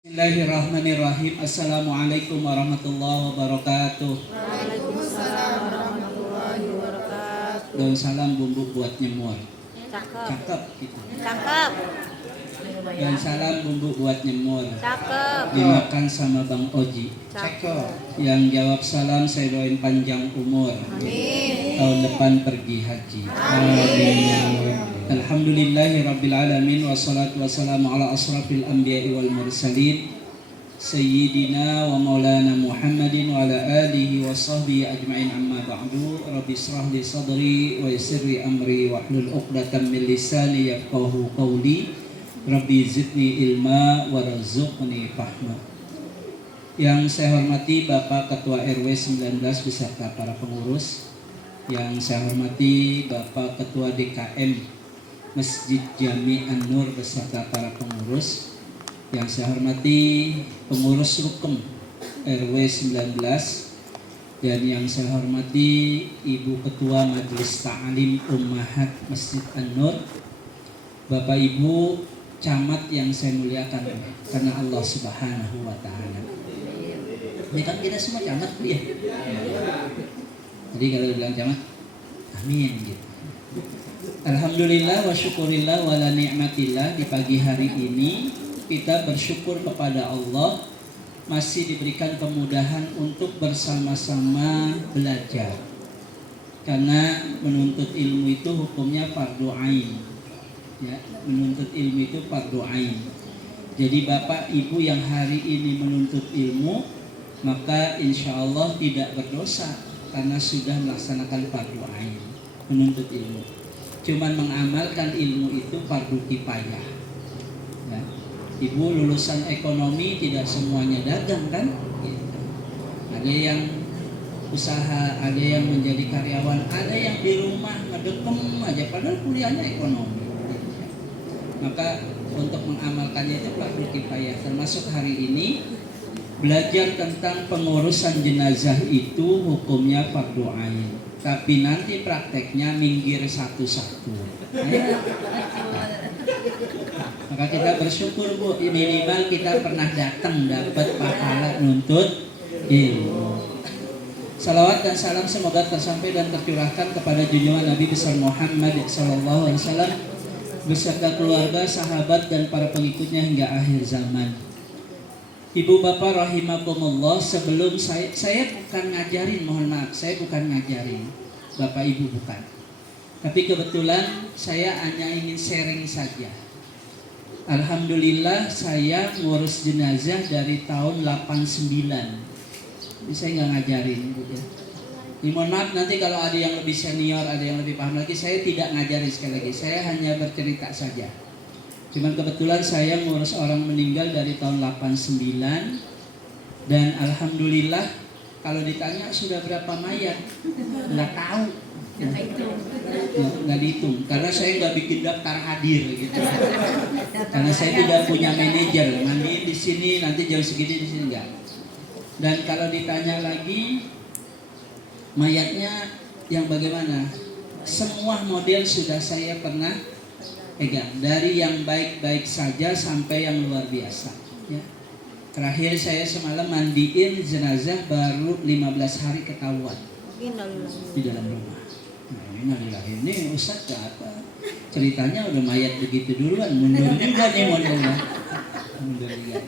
Bismillahirrahmanirrahim. Assalamualaikum warahmatullahi wabarakatuh. Waalaikumsalam warahmatullahi wabarakatuh. Daun salam bumbu buat nyemur. Cakep. Cakep gitu. Cakep. Daun salam bumbu buat nyemur. Cakep. Dimakan sama Bang Oji. Cakep. Yang jawab salam saya doain panjang umur. Amin. Tahun depan pergi haji. Amin. Alhamdulillahi rabbil alamin. Wassalatu wassalamu ala asrafil anbiya'i wal mursalin Sayyidina wa maulana Muhammadin wa ala alihi wa sahbihi ajma'in, amma ba'du. Rabbi israh li sadri wa yassir li amri wa hlul 'uqdatam min lisani yafqahu qawli. Rabbi zidni ilma warzuqni fahma. Yang saya hormati Bapak Ketua RW 19 beserta para pengurus. Yang saya hormati Bapak Ketua DKM Masjid Jami An-Nur beserta para pengurus. Yang saya hormati pengurus Rukun RW 19, dan yang saya hormati Ibu Ketua Majelis Ta'lim Ummahat Masjid An-Nur, Bapak Ibu Camat yang saya muliakan karena Allah Subhanahu wa Ta'ala. Ini kan kita semua camat ya. Jadi kalau bilang camat, amin gitu. Alhamdulillah wa syukurillah wa la ni'matillah. Di pagi hari ini kita bersyukur kepada Allah masih diberikan kemudahan untuk bersama-sama belajar. Karena menuntut ilmu itu hukumnya fardu ain. Ya, menuntut ilmu itu fardu ain. Jadi Bapak Ibu yang hari ini menuntut ilmu, maka insya Allah tidak berdosa karena sudah melaksanakan fardu ain, menuntut ilmu. Cuman mengamalkan ilmu itu fardu kifayah. Ya. Ibu lulusan ekonomi tidak semuanya dagang kan? Gitu. Ada yang usaha, ada yang menjadi karyawan, ada yang di rumah ngedekem aja padahal kuliahnya ekonomi. Gitu. Maka untuk mengamalkannya itu fardu kifayah. Termasuk hari ini belajar tentang pengurusan jenazah itu hukumnya fardu ain. Tapi nanti prakteknya minggir satu-satu. Maka kita bersyukur Bu, minimal kita pernah datang dapat pahala nuntut ilmu. Salawat dan salam semoga tersampai dan tercurahkan kepada junjungan Nabi besar Muhammad SAW beserta keluarga, sahabat dan para pengikutnya hingga akhir zaman. Ibu bapak rahimakumullah, sebelum saya bukan ngajarin, mohon maaf, saya bukan ngajarin, bapak ibu bukan. Tapi kebetulan saya hanya ingin sharing saja. Alhamdulillah saya ngurus jenazah dari tahun 89. Jadi saya nggak ngajarin gitu ya. Mohon maaf nanti kalau ada yang lebih senior, ada yang lebih paham lagi, saya tidak ngajarin sekali lagi, saya hanya bercerita saja. Cuman kebetulan saya ngurus orang meninggal dari tahun 89, dan alhamdulillah kalau ditanya sudah berapa mayat, nggak tahu, nggak dihitung, karena saya nggak bikin daftar hadir gitu. Karena saya tidak punya manajer, mandiin di sini nanti jam segini di sini enggak. Dan kalau ditanya lagi mayatnya yang bagaimana, semua model sudah saya pernah pegang, dari yang baik-baik saja sampai yang luar biasa ya. Terakhir saya semalam mandiin jenazah baru 15 hari ketahuan di dalam rumah. Nah ini Ustadz apa ceritanya udah mayat begitu duluan, mundur juga nih modelnya.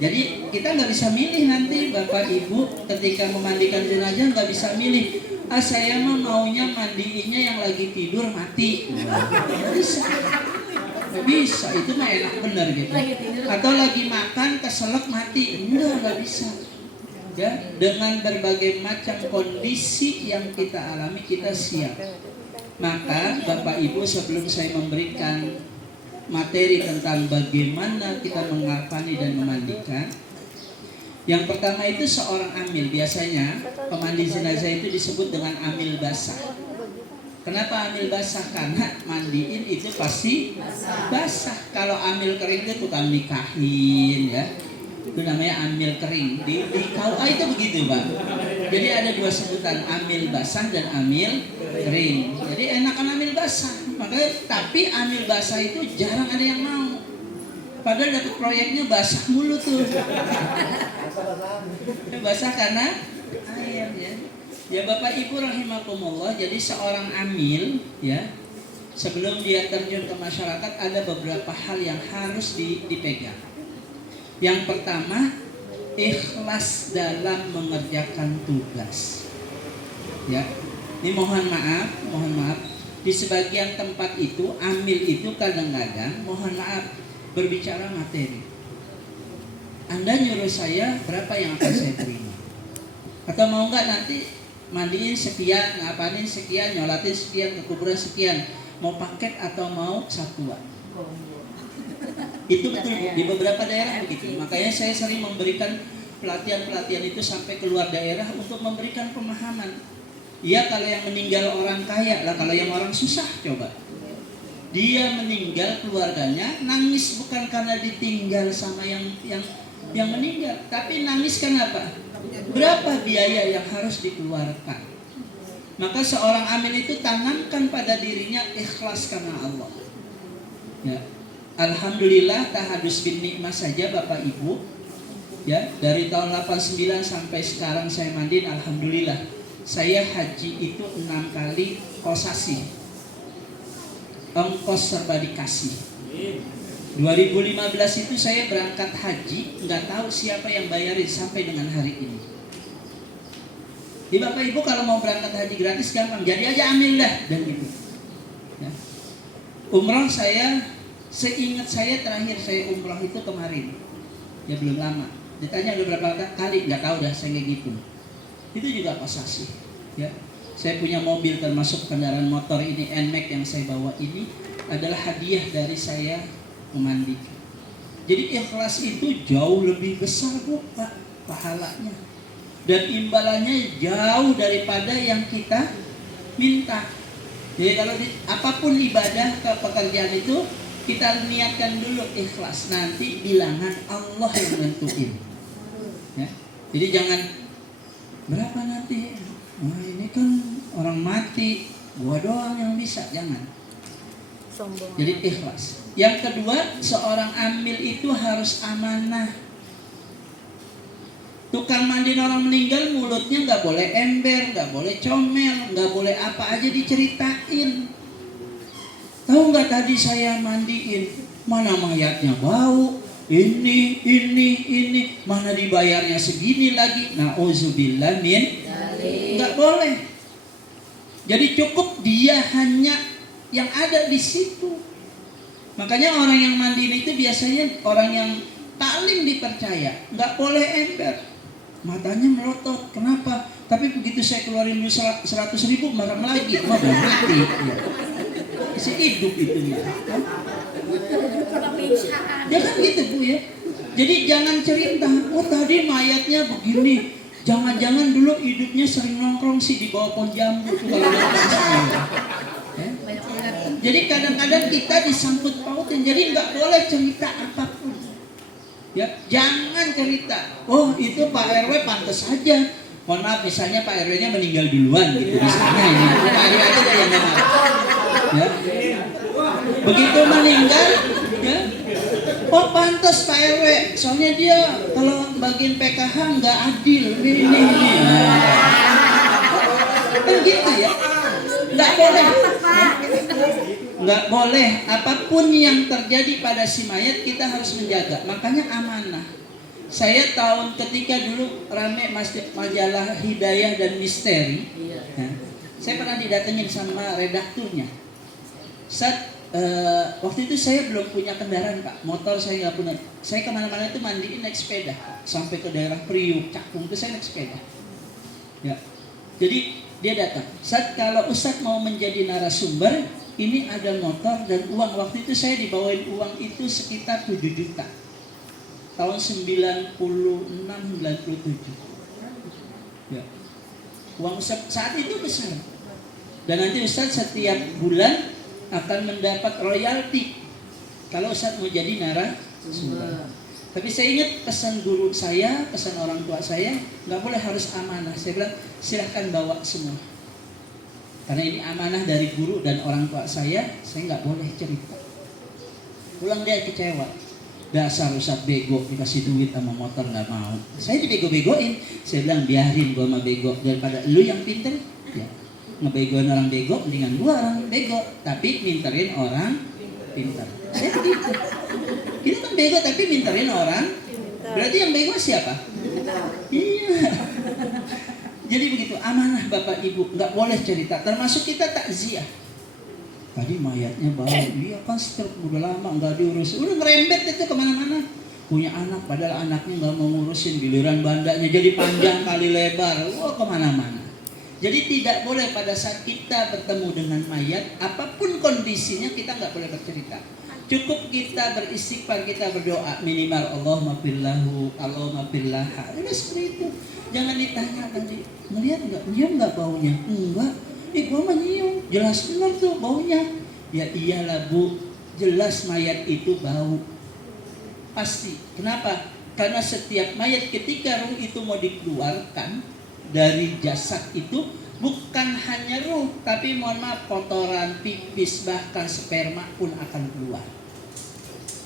Jadi kita nggak bisa milih nanti Bapak Ibu ketika memandikan jenazah, nggak bisa milih, saya mah maunya mandiinnya yang lagi tidur mati. Nggak bisa. Nggak bisa, itu mah enak bener gitu. Atau lagi makan keselak mati, nggak bisa. Ya, dengan berbagai macam kondisi yang kita alami kita siap. Maka Bapak Ibu, sebelum saya memberikan materi tentang bagaimana kita mengapani dan memandikan, yang pertama itu seorang amil. Biasanya pemandi jenazah itu disebut dengan amil basah. Kenapa amil basah? Karena mandiin itu pasti basah. Kalau amil kering itu tukang nikahin ya, itu namanya amil kering. Di KUA itu begitu Pak. Jadi ada dua sebutan, amil basah dan amil kering. Jadi enakan amil basah. Makanya tapi amil basah itu jarang ada yang mau. Padahal dapat proyeknya basah mulu tuh. Basah karena air ya. Ya Bapak Ibu rahimakumullah, jadi seorang amil ya, sebelum dia terjun ke masyarakat ada beberapa hal yang harus dipegang. Yang pertama, ikhlas dalam mengerjakan tugas. Ya, ini mohon maaf, di sebagian tempat itu amil itu kadang-kadang mohon maaf berbicara materi. Anda nyuruh saya berapa yang akan saya terima? Atau mau nggak nanti mandiin sekian, ngapain sekian, nyolatin sekian, ke kuburan sekian, mau paket atau mau satuan? Itu betul di beberapa daerah begitu. Makanya saya sering memberikan pelatihan itu sampai keluar daerah untuk memberikan pemahaman. Ya kalau yang meninggal orang kaya lah, kalau yang orang susah coba. Dia meninggal keluarganya nangis bukan karena ditinggal sama yang meninggal, tapi nangis kenapa? Berapa biaya yang harus dikeluarkan? Maka seorang amil itu tanamkan pada dirinya ikhlas karena Allah. Ya. Alhamdulillah tahadus bin nikmah saja Bapak Ibu. Ya, dari tahun 89 sampai sekarang saya mandiin, alhamdulillah. Saya haji itu 6 kali kosasi. Ongkos serba dikasih. 2015 itu saya berangkat haji, nggak tahu siapa yang bayarin sampai dengan hari ini. Di Bapak Ibu kalau mau berangkat haji gratis gampang, jadi aja ambil dah dan gitu. Ya. Umroh saya, seingat saya terakhir saya umroh itu kemarin, ya belum lama. Ditanya udah berapa kali, nggak tahu dah saya kayak gitu. Itu juga kosasi. Ya, saya punya mobil termasuk kendaraan motor ini NMAX yang saya bawa ini adalah hadiah dari saya memandikan. Jadi ikhlas itu jauh lebih besar Pak pahalanya, dan imbalannya jauh daripada yang kita minta. Jadi kalau apapun ibadah ke pekerjaan itu kita niatkan dulu ikhlas, nanti bilangan Allah yang nentuin. Ya, jadi jangan berapa nanti? Wah ini kan orang mati, gua doang yang bisa, jangan. Sombong. Jadi ikhlas. Yang kedua, seorang amil itu harus amanah. Tukang mandiin orang meninggal mulutnya nggak boleh ember, nggak boleh comel, nggak boleh apa aja diceritain. Tahu nggak tadi saya mandiin, mana mayatnya bau, ini, mana dibayarnya segini lagi. Nauzubillah min, nggak boleh. Jadi cukup dia hanya yang ada di situ. Makanya orang yang mandiin itu biasanya orang yang paling dipercaya, nggak boleh ember. Matanya melotot, kenapa? Tapi begitu saya keluarin 100.000 merem lagi, mau mati. Ya. Masih hidup itu ya. Ya kan gitu Bu ya. Jadi jangan cerita, oh tadi mayatnya begini. Jangan-jangan dulu hidupnya sering nongkrong sih di bawah pohon jambu tuh kalau ya. Jadi kadang-kadang kita disangkut pautin, jadi nggak boleh cerita apapun. Ya, jangan cerita. Oh itu Pak RW pantas saja. Mohon maaf, misalnya Pak RW-nya meninggal duluan gitu misalnya ini. Pak RW aja yang benar. Ya. Begitu meninggal, ya. Oh pantas Pak RW, soalnya dia kalau bagian PKH nggak adil. Ini. Kan gitu ya. Nggak boleh. Nggak boleh. Apapun yang terjadi pada si mayat kita harus menjaga. Makanya amanah. Saya tahun ketika dulu rame majalah Hidayah dan Misteri. Ya, saya pernah didatengin sama redakturnya. Waktu itu saya belum punya kendaraan Pak, motor saya nggak punya. Saya kemana-mana itu mandiin naik sepeda, sampai ke daerah Priuk, Cakung itu saya naik sepeda. Ya, jadi dia datang. Kalau Ustadz mau menjadi narasumber, ini ada motor dan uang. Waktu itu saya dibawain uang itu sekitar 7 juta. Tahun 96-97. Ya. Uang Ustadz saat itu besar. Dan nanti Ustadz setiap bulan akan mendapat royalti kalau Ustadz mau jadi narasumber. Tapi saya ingat pesan guru saya, pesan orang tua saya, nggak boleh harus amanah. Saya bilang silahkan bawa semua. Karena ini amanah dari guru dan orang tua saya nggak boleh cerita. Pulang dia kecewa. Dasar Ustaz bego, dikasih duit sama motor nggak mau. Saya dibego-begoin. Saya bilang biarin gua mah bego daripada lu yang pinter. Ya, ngebegoin orang bego, mendingan gua orang bego tapi minterin orang pinter. Saya begitu. Kita kan bego tapi minterin orang. Berarti yang bego siapa? Iya. Jadi begitu, amanah Bapak Ibu, nggak boleh cerita. Termasuk kita takziah. Tadi mayatnya bau, iya kan stroke udah lama nggak diurus, udah merembet itu kemana-mana. Punya anak, padahal anaknya nggak mau ngurusin, giliran bandanya jadi panjang kali lebar, wah kemana-mana. Jadi tidak boleh pada saat kita bertemu dengan mayat, apapun kondisinya kita nggak boleh bercerita. Cukup kita beristighfar, kita berdoa minimal Allahumma fillahu, Allahumma fillaha. Udah seperti itu. Jangan ditanya tadi, melihat nggak, nyium nggak baunya? Enggak. Gua mah nyium, jelas benar tuh baunya. Ya iyalah Bu, jelas mayat itu bau. Pasti. Kenapa? Karena setiap mayat ketika ruh itu mau dikeluarkan dari jasad itu, bukan hanya ruh, tapi mohon maaf kotoran, pipis, bahkan sperma pun akan keluar.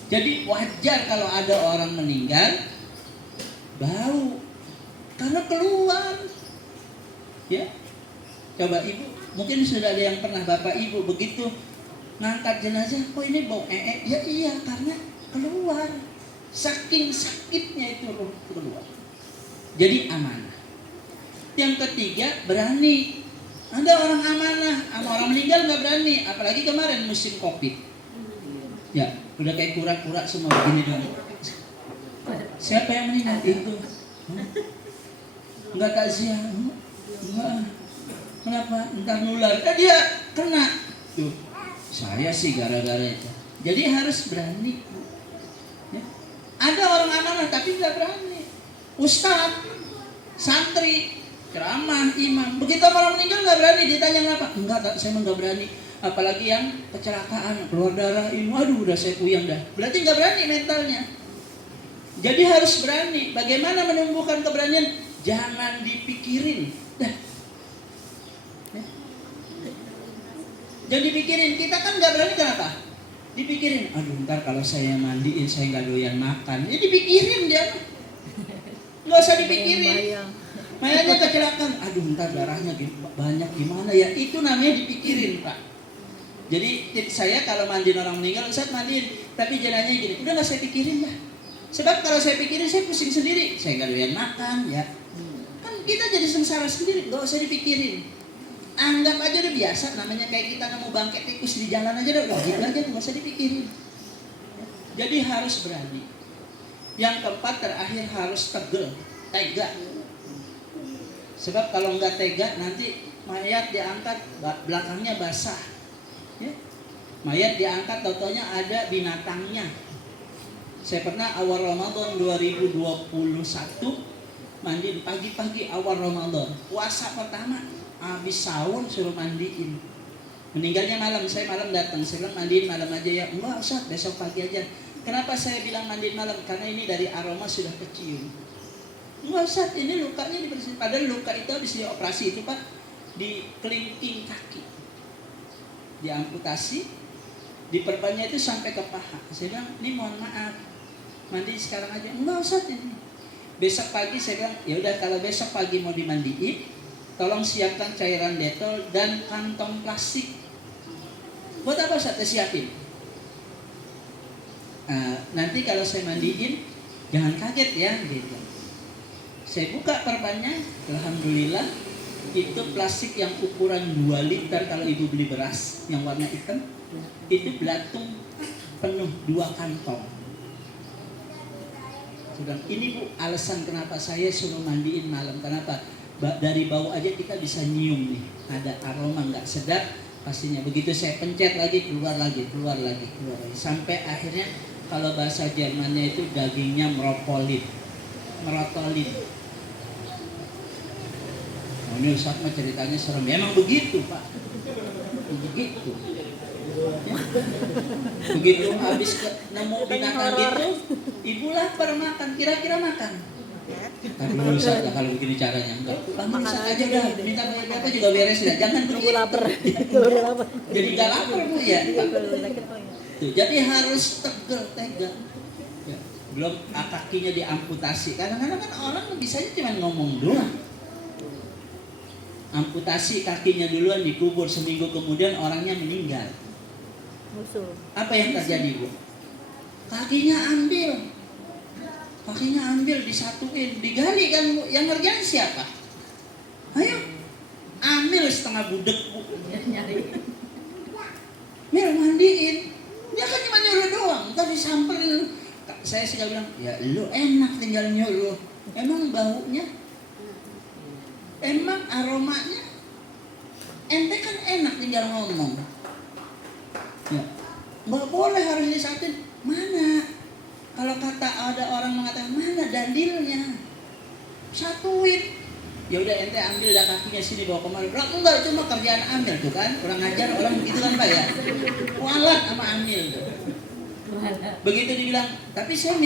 Jadi wajar kalau ada orang meninggal bau karena keluar. Ya. Coba Ibu, mungkin sudah ada yang pernah Bapak Ibu begitu ngangkat jenazah, kok ini bau Ya iya, karena keluar. Saking sakitnya itu ruh keluar. Jadi amanah. Yang ketiga, berani. Ada orang amanah, sama orang meninggal nggak berani. Apalagi kemarin musim Covid. Ya, udah kayak kura-kura semua begini dong. Siapa yang meninggal? Itu. Enggak takziah. Enggak. Kenapa? Entar nular. Dia kena. Tuh. Saya sih gara-gara itu. Jadi harus berani. Ya. Ada orang amanah tapi tidak berani. Ustaz, santri, ceramah, imam. Begitu orang meninggal nggak berani. Ditanya kenapa? Enggak, saya emang nggak berani. Apalagi yang kecelakaan, keluar darah ini. Waduh, udah saya puyeng dah. Berarti nggak berani mentalnya. Jadi harus berani. Bagaimana menumbuhkan keberanian? Jangan dipikirin. Dah. Jangan dipikirin, kita kan nggak berani kenapa? Dipikirin, aduh ntar kalau saya mandiin saya nggak doyan makan. Ya dipikirin dia, nggak usah dipikirin. Mayatnya kecelakaan, aduh ntar darahnya banyak gimana ya? Itu namanya dipikirin Pak. Jadi tips saya kalau mandiin orang meninggal, Ustaz mandiin, tapi jalannya gini, udah nggak saya pikirin lah. Sebab kalau saya pikirin saya pusing sendiri, saya nggak doyan makan ya. Kan kita jadi sengsara sendiri, nggak usah dipikirin. Anggap aja udah biasa, namanya kayak kita nemu bangkai tikus di jalan aja udah gitu aja, nggak usah dipikirin. Jadi harus berani. Yang keempat terakhir harus tegel, tega. Sebab kalau nggak tega nanti mayat diangkat belakangnya basah. Ya. Mayat diangkat tau-taunya ada binatangnya. Saya pernah awal Ramadan 2021 mandiin pagi-pagi awal Ramadan, puasa pertama. Habis sahur suruh mandiin. Meninggalnya malam, saya malam datang. Saya bilang mandiin malam aja ya. Enggak Ustaz, besok pagi aja. Kenapa saya bilang mandiin malam? Karena ini dari aroma sudah kecium. Enggak Ustaz, ini lukanya dibersihin. Padahal luka itu habis dioperasi itu Pak, di kelingking kaki. Diamputasi, diperbanyak itu sampai ke paha. Saya bilang, ini mohon maaf, mandi sekarang aja. Enggak Ustaz ini. Besok pagi saya bilang, ya udah kalau besok pagi mau dimandiin, tolong siapkan cairan detol dan kantong plastik. Buat apa saya siapin? Nanti kalau saya mandiin, jangan kaget ya. Gitu. Saya buka perbannya, alhamdulillah itu plastik yang ukuran 2 liter kalau ibu beli beras yang warna hitam, itu belatung penuh 2 kantong. Sudah, ini Bu alasan kenapa saya suruh mandiin malam. Kenapa? Dari bau aja kita bisa nyium nih, ada aroma nggak sedap pastinya. Begitu saya pencet lagi keluar lagi sampai akhirnya kalau bahasa Jermannya itu dagingnya merotolin. Oh, ini Ustaz mah ceritanya serem. Memang begitu Pak, begitu. Ya. Begitu habis nemu binatang gitu, ibu lapar makan, kira-kira makan. Tapi Ustaz kalau begini caranya enggak. Makan aja udah, minta bayar berapa juga beres ya. Jangan begitu. Lapar. Jadi enggak lapar Bu ya. Tuh, jadi harus tegel, tega. Ya. belum kakinya diamputasi. Kadang-kadang kan orang bisanya cuma ngomong doang. Amputasi kakinya duluan, dikubur, seminggu kemudian orangnya meninggal. Musuh. Apa yang terjadi, Bu? Kakinya ambil, disatuin, digali kan, Bu. Yang ngerjain siapa? Ayo, ambil setengah budek, Bu. Mil, mandiin. Dia kan cuma nyuruh doang, ntar disamperin. Saya sudah bilang, ya lu enak tinggal nyuruh. Emang baunya? Emang aromanya? Ente kan enak tinggal ngomong. Ya, nggak boleh harus disatuin. Mana? Kalau kata ada orang mengatakan mana dalilnya? Satuin. Ya udah ente ambil dah kakinya sini bawa kemari. Enggak, itu mah kerjaan ambil tuh kan. Orang ngajar orang begitu kan Pak ya. Kualat sama ambil tuh. Begitu dibilang, tapi saya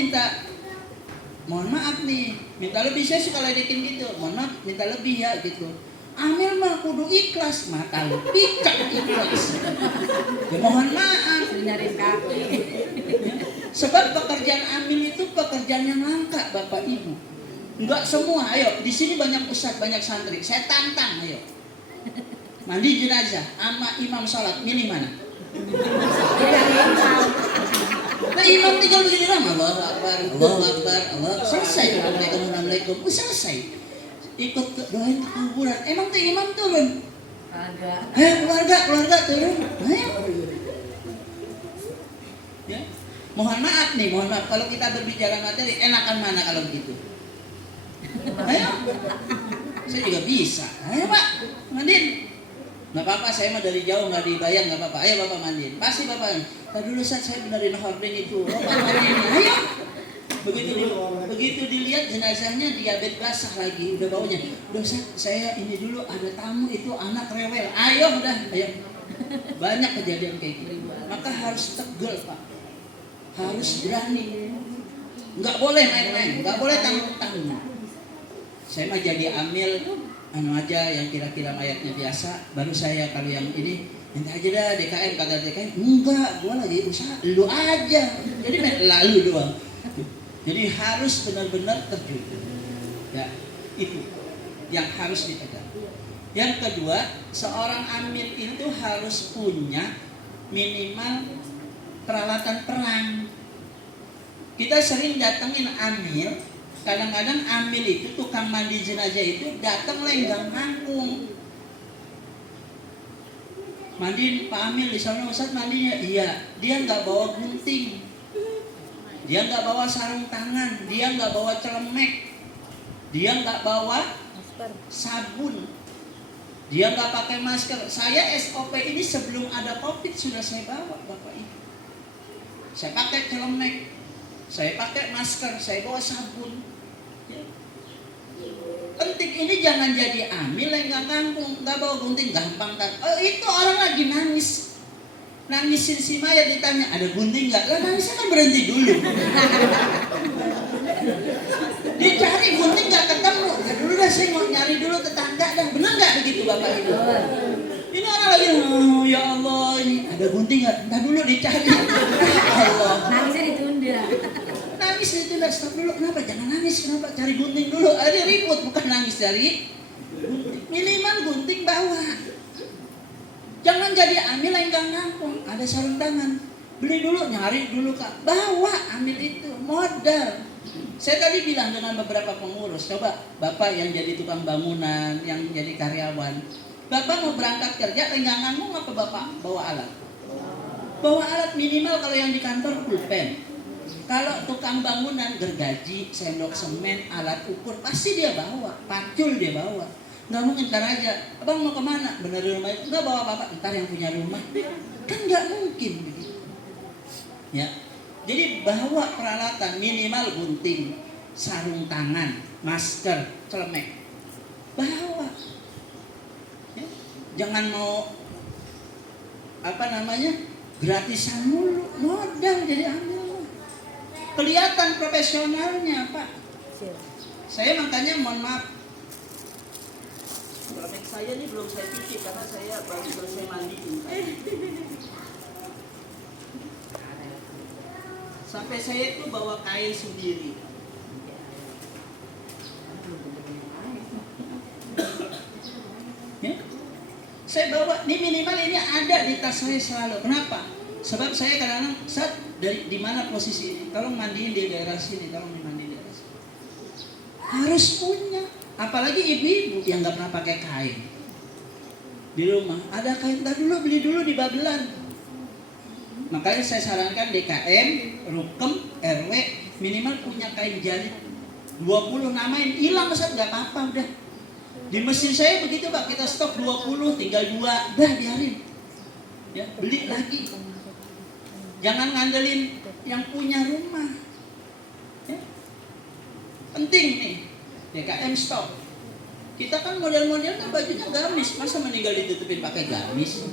mohon maaf nih, minta lebih. Saya suka ledekin gitu. Mohon maaf, minta lebih ya gitu. Amil mah kudu ikhlas, mata lu picak ikhlas. Ya mohon maaf. Nyariin kaki. Sebab pekerjaan amil itu pekerjaan yang langka, Bapak Ibu. Enggak semua. Ayo, di sini banyak ustadz, banyak santri. Saya tantang, ayo. Mandi jenazah sama imam sholat, milih mana? Nah, imam tinggal begini lama, Allahu Akbar, Allahu Akbar, Allah. Selesai, Assalamualaikum, selesai. Ikut doain kuburan. Emang tuh imam turun? Agak. Keluarga turun. Ayo. Ya. Mohon maaf kalau kita berbicara materi, enakan mana kalau begitu? Ayo. Saya juga bisa. Ayo Pak, mandiin. Nggak apa-apa, saya mah dari jauh nggak dibayar, nggak apa-apa. Ayo Bapak mandiin. Pasti Bapak. Tadi dulu saya benerin hording itu. Bapak mandiin. Ayo. Begitu dilihat jenazahnya diabetes basah lagi, udah baunya. Udah saya ini dulu ada tamu itu anak rewel. Ayo udah, ayo. Banyak kejadian kayak gitu. Maka harus tegel Pak. Harus berani. Nggak boleh main-main, nggak boleh tanggung-tanggung. Saya mah jadi amil aja yang kira-kira mayatnya biasa, baru saya kalau yang ini minta aja dah DKM, kata DKM enggak, gua lagi usaha, lu aja. Jadi main lalu doang. Jadi harus benar-benar terjun. Ya, itu yang harus dipegang. Yang kedua, seorang amil itu harus punya minimal peralatan perang. Kita sering datengin amil. Kadang-kadang amil itu tukang mandi jenazah itu datang lenggang nangkung. Mandiin Pak Amil di sana Ustaz mandinya. Iya, dia nggak bawa gunting. Dia nggak bawa sarung tangan, dia nggak bawa celemek. Dia nggak bawa sabun. Dia nggak pakai masker. Saya SOP ini sebelum ada Covid sudah saya bawa Bapak Ibu. Saya pakai celemek, saya pakai masker, saya bawa sabun. Ya. Penting ini jangan jadi amil yang nggak kampung, nggak bawa gunting gampang kan? Oh itu orang lagi nangisin si mayat ditanya ada gunting nggak? Lah nangisnya kan berhenti dulu. Dicari gunting nggak ketemu. Ya dulu dah saya mau nyari dulu tetangga dan benar nggak begitu Bapak Ibu? Ini orang lagi, oh, ya Allah ini ada gunting nggak? Entah dulu dicari. Ya Allah. Nangisnya ditunda. Nangis ditunda, stop dulu. Kenapa? Jangan nangis. Kenapa? Cari gunting dulu. Ada ribut, bukan nangis dari gunting. Minimal gunting bawa. Jangan jadi amil lenggang nangkung. Ada sarung tangan. Beli dulu, nyari dulu Kak. Bawa ambil itu, modal. Saya tadi bilang dengan beberapa pengurus, coba Bapak yang jadi tukang bangunan, yang jadi karyawan, Bapak mau berangkat kerja, lenggang nanggung apa Bapak bawa alat? Bawa alat minimal kalau yang di kantor pulpen. Kalau tukang bangunan, gergaji, sendok semen, alat ukur, pasti dia bawa. Pacul dia bawa. Nggak mungkin ntar aja, abang mau kemana? Benerin rumah itu, nggak bawa apa-apa, ntar yang punya rumah. Kan nggak mungkin begitu. Ya. Jadi bawa peralatan minimal gunting, sarung tangan, masker, celemek. Bawa. Ya. Jangan mau gratisan mulu, modal jadi ambil. Kelihatan profesionalnya Pak. Saya makanya mohon maaf. Celemek saya ini belum saya cuci karena saya baru selesai mandiin. Sampai saya itu bawa kain sendiri. Ya. Saya bawa, ini minimal ini ada di tas saya selalu. Kenapa? Sebab saya kadang-kadang saat dari di mana posisi ini, tolong mandiin di daerah sini, tolong dimandiin di daerah sini. Harus punya. Apalagi ibu-ibu yang nggak pernah pakai kain di rumah. Ada kain, tak dulu beli dulu di Babelan. Makanya saya sarankan DKM, Rukem, RW minimal punya kain jali 20 namain, hilang Ustaz nggak apa-apa udah. Di mesin saya begitu Pak, kita stok 20, tinggal 2, dah biarin. Ya, beli lagi. Jangan ngandelin yang punya rumah. Ya. Penting nih, DKM stok. Kita kan model-modelnya bajunya gamis, masa meninggal ditutupin pakai gamis?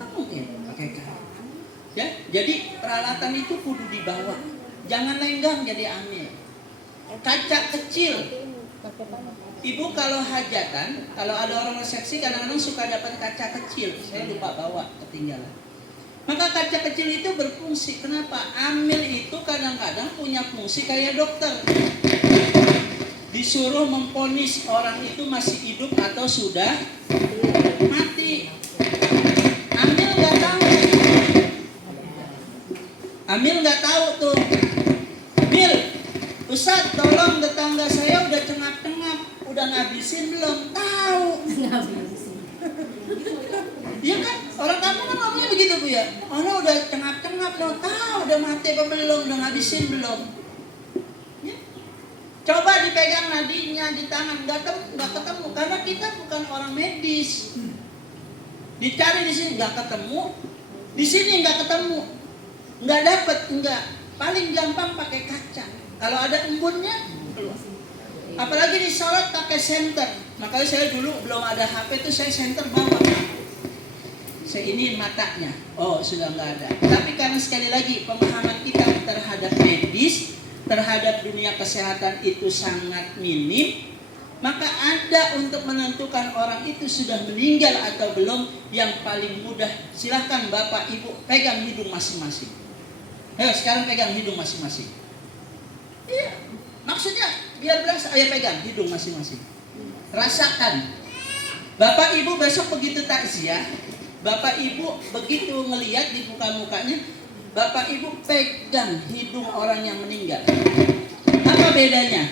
Tak mungkin pakai gamis. Ya, jadi peralatan itu kudu dibawa. Jangan lenggang jadi amil. Kaca kecil. Ibu kalau hajatan, kalau ada orang resepsi kadang-kadang suka dapat kaca kecil. Saya lupa bawa, ketinggalan. Maka kaca kecil itu berfungsi. Kenapa? Amil itu kadang-kadang punya fungsi kayak dokter. Disuruh memvonis orang itu masih hidup atau sudah mati. Amil nggak tahu. Amil nggak tahu tuh. Mil, Ustaz tolong tetangga saya udah cengap-cengap, udah ngabisin belum? Tahu. Iya kan? Orang kamu kan ngomongnya begitu Bu ya. Orang udah cengap-cengap loh, tahu udah mati apa belum, udah ngabisin belum? Ya. Coba dipegang nadinya di tangan, nggak ketemu karena kita bukan orang medis. Dicari di sini nggak ketemu, di sini nggak ketemu, nggak dapat, nggak. Paling gampang pakai kaca. Kalau ada embunnya keluar. Apalagi disorot pakai senter. Makanya saya dulu belum ada HP itu saya senter bawa. Saya iniin matanya. Oh sudah nggak ada. Tapi karena sekali lagi pemahaman kita terhadap medis, terhadap dunia kesehatan itu sangat minim, maka ada untuk menentukan orang itu sudah meninggal atau belum. Yang paling mudah, silahkan Bapak Ibu pegang hidung masing-masing. Ayo sekarang pegang hidung masing-masing. Iya, maksudnya biar berasa, ayo pegang hidung masing-masing. Rasakan. Bapak Ibu besok begitu takziah, Bapak Ibu begitu ngelihat di muka-mukanya, Bapak Ibu pegang hidung orang yang meninggal. Apa bedanya?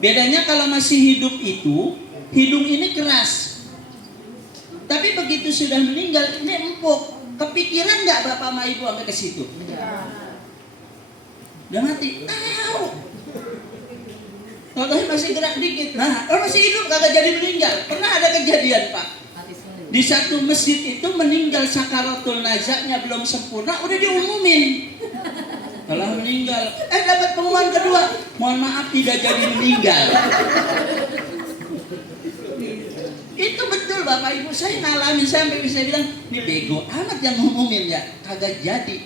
Bedanya kalau masih hidup itu, hidung ini keras. Tapi begitu sudah meninggal, ini empuk. Kepikiran nggak Bapak sama Ibu sampai ke situ? Udah mati? Tahu. Kalau masih gerak dikit, nah kalau masih hidup kagak jadi meninggal. Pernah ada kejadian Pak. Di satu masjid itu meninggal sakaratul nazaknya belum sempurna, udah diumumin. Telah meninggal. Dapat pengumuman kedua, mohon maaf tidak jadi meninggal. Itu betul Bapak Ibu, saya ngalamin sampai bisa bilang, ini bego amat yang ngumumin ya, kagak jadi.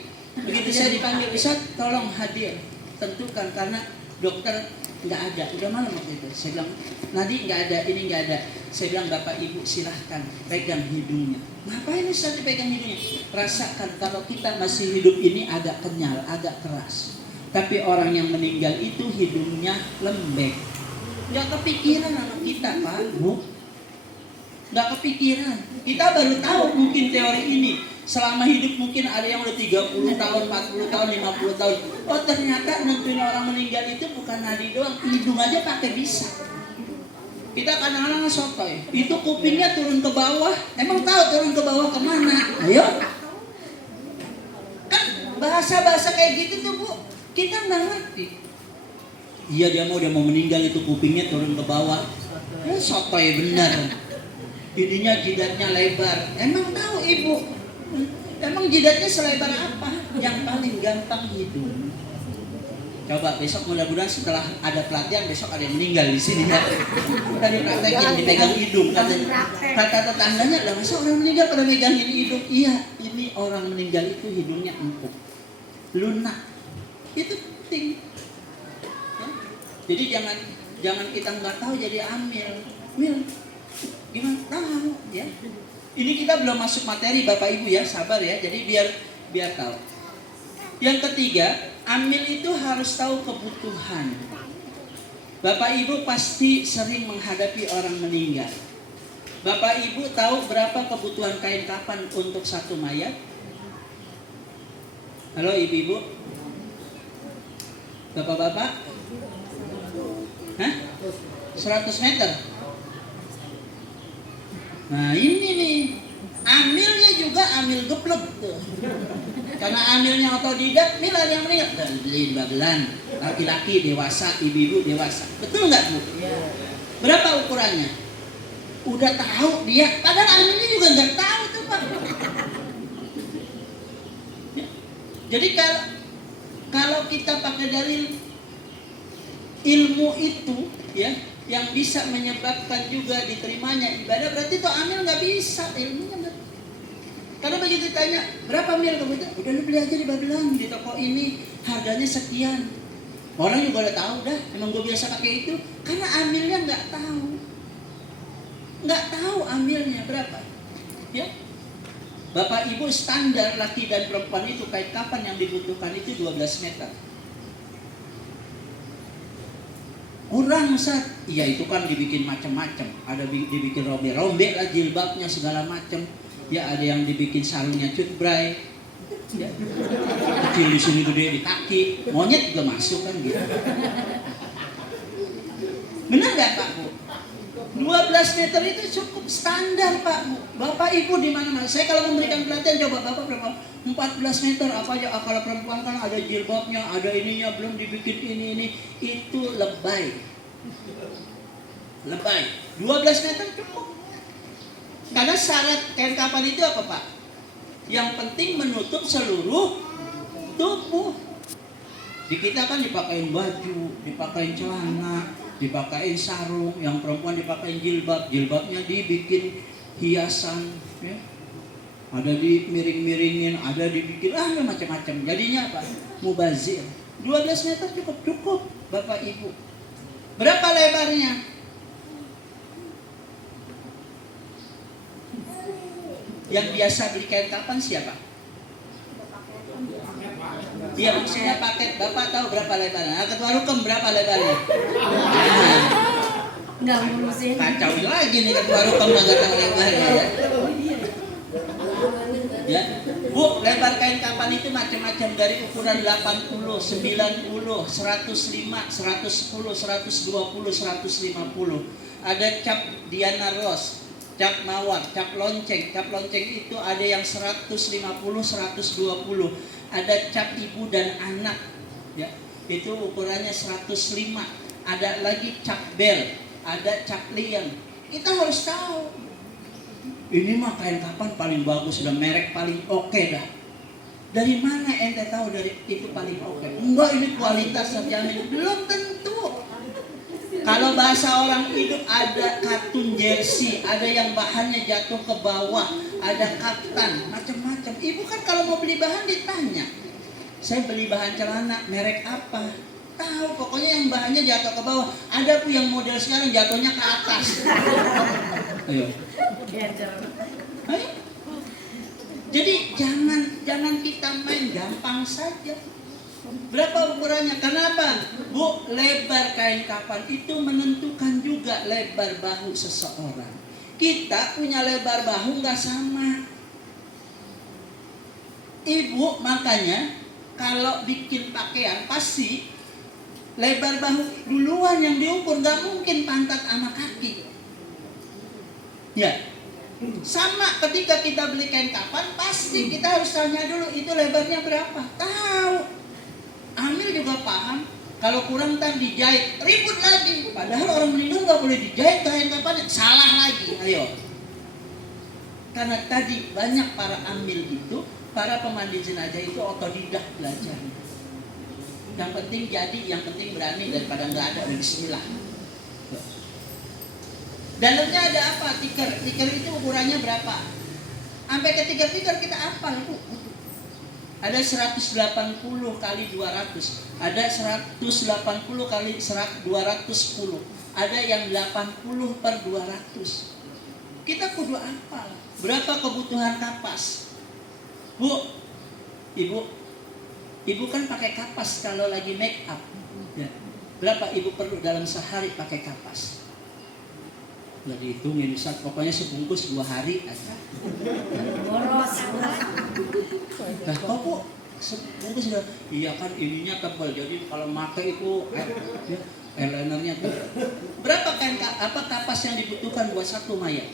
Begitu saya dipanggil, Ustaz tolong hadir, tentukan karena dokter nggak ada, udah malam waktu itu. Saya bilang, Nadi nggak ada, ini nggak ada. Saya bilang Bapak Ibu silahkan pegang hidungnya. Ngapain Ustaz dipegang hidungnya? Rasakan kalau kita masih hidup ini agak kenyal, agak keras. Tapi orang yang meninggal itu hidungnya lembek. Nggak kepikiran anak kita Pak, Bu. Nggak kepikiran. Kita baru tahu mungkin teori ini. Selama hidup mungkin ada yang udah 30 tahun, 40 tahun, 50 tahun. Oh ternyata nentuin orang meninggal itu bukan nadi doang, hidung aja pakai bisa. Kita kadang-kadang sotoy. Itu kupingnya turun ke bawah. Emang tahu turun ke bawah kemana? Ayo. Kan bahasa-bahasa kayak gitu tuh Bu, kita nggak ngerti. Iya dia mau meninggal itu kupingnya turun ke bawah. Ya sotoy benar. Ininya jidatnya lebar. Emang tahu Ibu? Emang jidatnya selebar apa? Yang paling gampang hidung. Coba besok mudah-mudahan setelah ada pelatihan besok ada yang meninggal di sini ya. Tadi praktekin dipegang hidung. Kata tetangganya, lah masa orang meninggal pada megangin hidung? Iya, ini orang meninggal itu hidungnya empuk, lunak. Itu penting. Ya? Jadi jangan kita nggak tahu jadi amil. Mil, gimana tahu ya? Ini kita belum masuk materi Bapak Ibu ya, sabar ya. Jadi biar tahu. Yang ketiga, amil itu harus tahu kebutuhan. Bapak Ibu pasti sering menghadapi orang meninggal. Bapak Ibu tahu berapa kebutuhan kain kafan untuk satu mayat? Halo Ibu-ibu? Bapak-bapak? Hah? 100 meter? Nah ini nih, amilnya juga amil geplek tuh. Karena amilnya otodidak, milal yang meninggal. Dan beliin babelan, laki-laki dewasa, ibu-ibu dewasa. Betul nggak Bu? Berapa ukurannya? Udah tahu dia, padahal amilnya juga nggak tahu tuh Pak. Jadi kalau kita pakai dalil ilmu itu ya, yang bisa menyebabkan juga diterimanya ibadah, berarti itu amil nggak bisa, ilmunya nggak. Karena begitu ditanya berapa mil kamu itu, udah lu beli aja di Babelan di toko ini harganya sekian. Orang juga udah tahu dah, emang gue biasa pakai itu, karena amilnya nggak tahu amilnya berapa, ya. Bapak Ibu standar laki dan perempuan itu kain kafan yang dibutuhkan itu 12 meter. Kurang Ustaz, iya itu kan dibikin macam-macam. Ada dibikin rombe-rombe lah jilbabnya segala macam. Ya ada yang dibikin sarungnya cutbray. Ya. Kecil di sini gede di kaki, monyet juga masuk kan gitu. Benar nggak Pak Bu? 12 meter itu cukup standar Pak Bu. Bapak Ibu di mana-mana. Saya kalau memberikan pelatihan coba Bapak berapa? 14 meter apa aja. Kalau perempuan kan ada jilbabnya, ada ininya, belum dibikin ini. Itu lebay. 12 meter cukup. Karena syarat kain kafan itu apa Pak? Yang penting menutup seluruh tubuh. Di kita kan dipakein baju, dipakein celana, dipakein sarung, yang perempuan dipakein jilbab, jilbabnya dibikin hiasan, ya. Ada di miring-miringin, ada dibikin macam-macam. Jadinya apa? Mubazir. 12 meter cukup Bapak Ibu. Berapa lebarnya? Yang biasa beli kain kafan siapa? Iya maksudnya paket. Bapak tahu berapa lebarnya? Ketua Rukem berapa lebarnya? Nggak ngurusin. Kacau lagi nih Ketua Rukem nggak tahu lebarnya ya. Ya, Bu, lebar kain kafan itu macam-macam dari ukuran 80, 90, 105, 110, 120, 150. Ada cap Diana Ross, cap mawar, cap lonceng. Cap lonceng itu ada yang 150, 120. Ada cap ibu dan anak, ya, itu ukurannya 105. Ada lagi cap bel, ada cap liang. Kita harus tahu. Ini mah kain kafan paling bagus dan merek paling oke dah. Dari mana ente tahu dari itu paling oke? Enggak, ini kualitas terjamin. Belum tentu. Kalau bahasa orang hidup ada katun jersey, ada yang bahannya jatuh ke bawah, ada kaftan, macam-macam. Ibu kan kalau mau beli bahan ditanya, saya beli bahan celana merek apa? Tahu, pokoknya yang bahannya jatuh ke bawah. Ada pun yang model sekarang jatuhnya ke atas. Ayo. Ayo. Jadi jangan kita main gampang saja. Berapa ukurannya? Kenapa? Bu, lebar kain kafan itu menentukan juga lebar bahu seseorang. Kita punya lebar bahu nggak sama. Ibu makanya kalau bikin pakaian pasti lebar bahu duluan yang diukur, nggak mungkin pantat sama kaki. Ya, sama ketika kita beli kain kafan pasti kita harus tanya dulu itu lebarnya berapa. Tahu. Amil juga paham. Kalau kurang ntar dijahit, ribut lagi. Padahal orang meninggal nggak boleh dijahit kain kafannya, salah lagi. Ayo. Karena tadi banyak para amil itu, para pemandi jenazah itu otodidak belajar. Yang penting jadi, yang penting berani daripada nggak ada. Bismillah. Dalamnya ada apa? Tikar. Tikar itu ukurannya berapa? Sampai ke tikar-tikar kita hafal, Bu. Ada 180 kali 200. Ada 180 kali 210. Ada yang 80 per 200. Kita kudu hafal. Berapa kebutuhan kapas? Bu, Ibu, Ibu kan pakai kapas kalau lagi make up. Ya. Berapa ibu perlu dalam sehari pakai kapas? Nggak dihitungin, Ustaz. Pokoknya sebungkus 2 hari aja. Boros. Nah, kok Bu? Sebungkus sudah? Iya kan ininya tebal. Jadi kalau pakai itu eyelinernya tebal. Berapa kapas yang dibutuhkan buat satu mayat?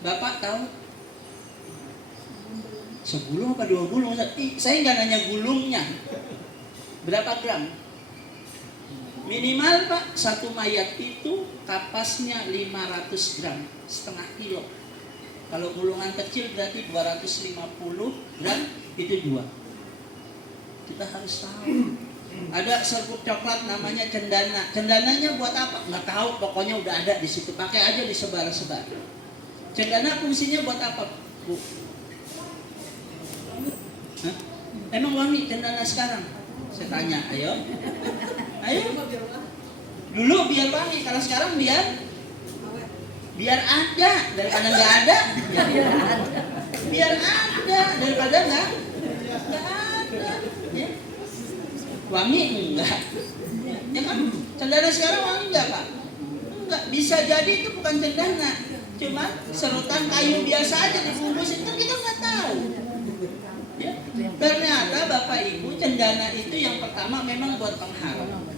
Bapak tahu? Segulung apa 2 gulung? Saya nggak nanya gulungnya. Berapa gram? Minimal Pak, satu mayat itu kapasnya 500 gram, setengah kilo. Kalau gulungan kecil berarti 250 gram, itu 2. Kita harus tahu. Ada serbuk coklat namanya cendana. Cendananya buat apa? Nggak tahu, pokoknya udah ada di situ. Pakai aja disebar-sebar. Cendana fungsinya buat apa, Bu? Hah? Emang wangi cendana sekarang? Saya tanya, ayo. Ayo. Dulu biar wangi, kalau sekarang biar ada daripada nggak ada. Biar ada daripada nggak ada. Ya. Wangi enggak? Ya kan? Cendana sekarang wangi enggak Pak? Enggak. Bisa jadi itu bukan cendana, cuma serutan kayu biasa aja dibungkusin, kan kita nggak tahu. Ya. Ternyata Bapak Ibu, cendana itu yang pertama memang buat pengharum.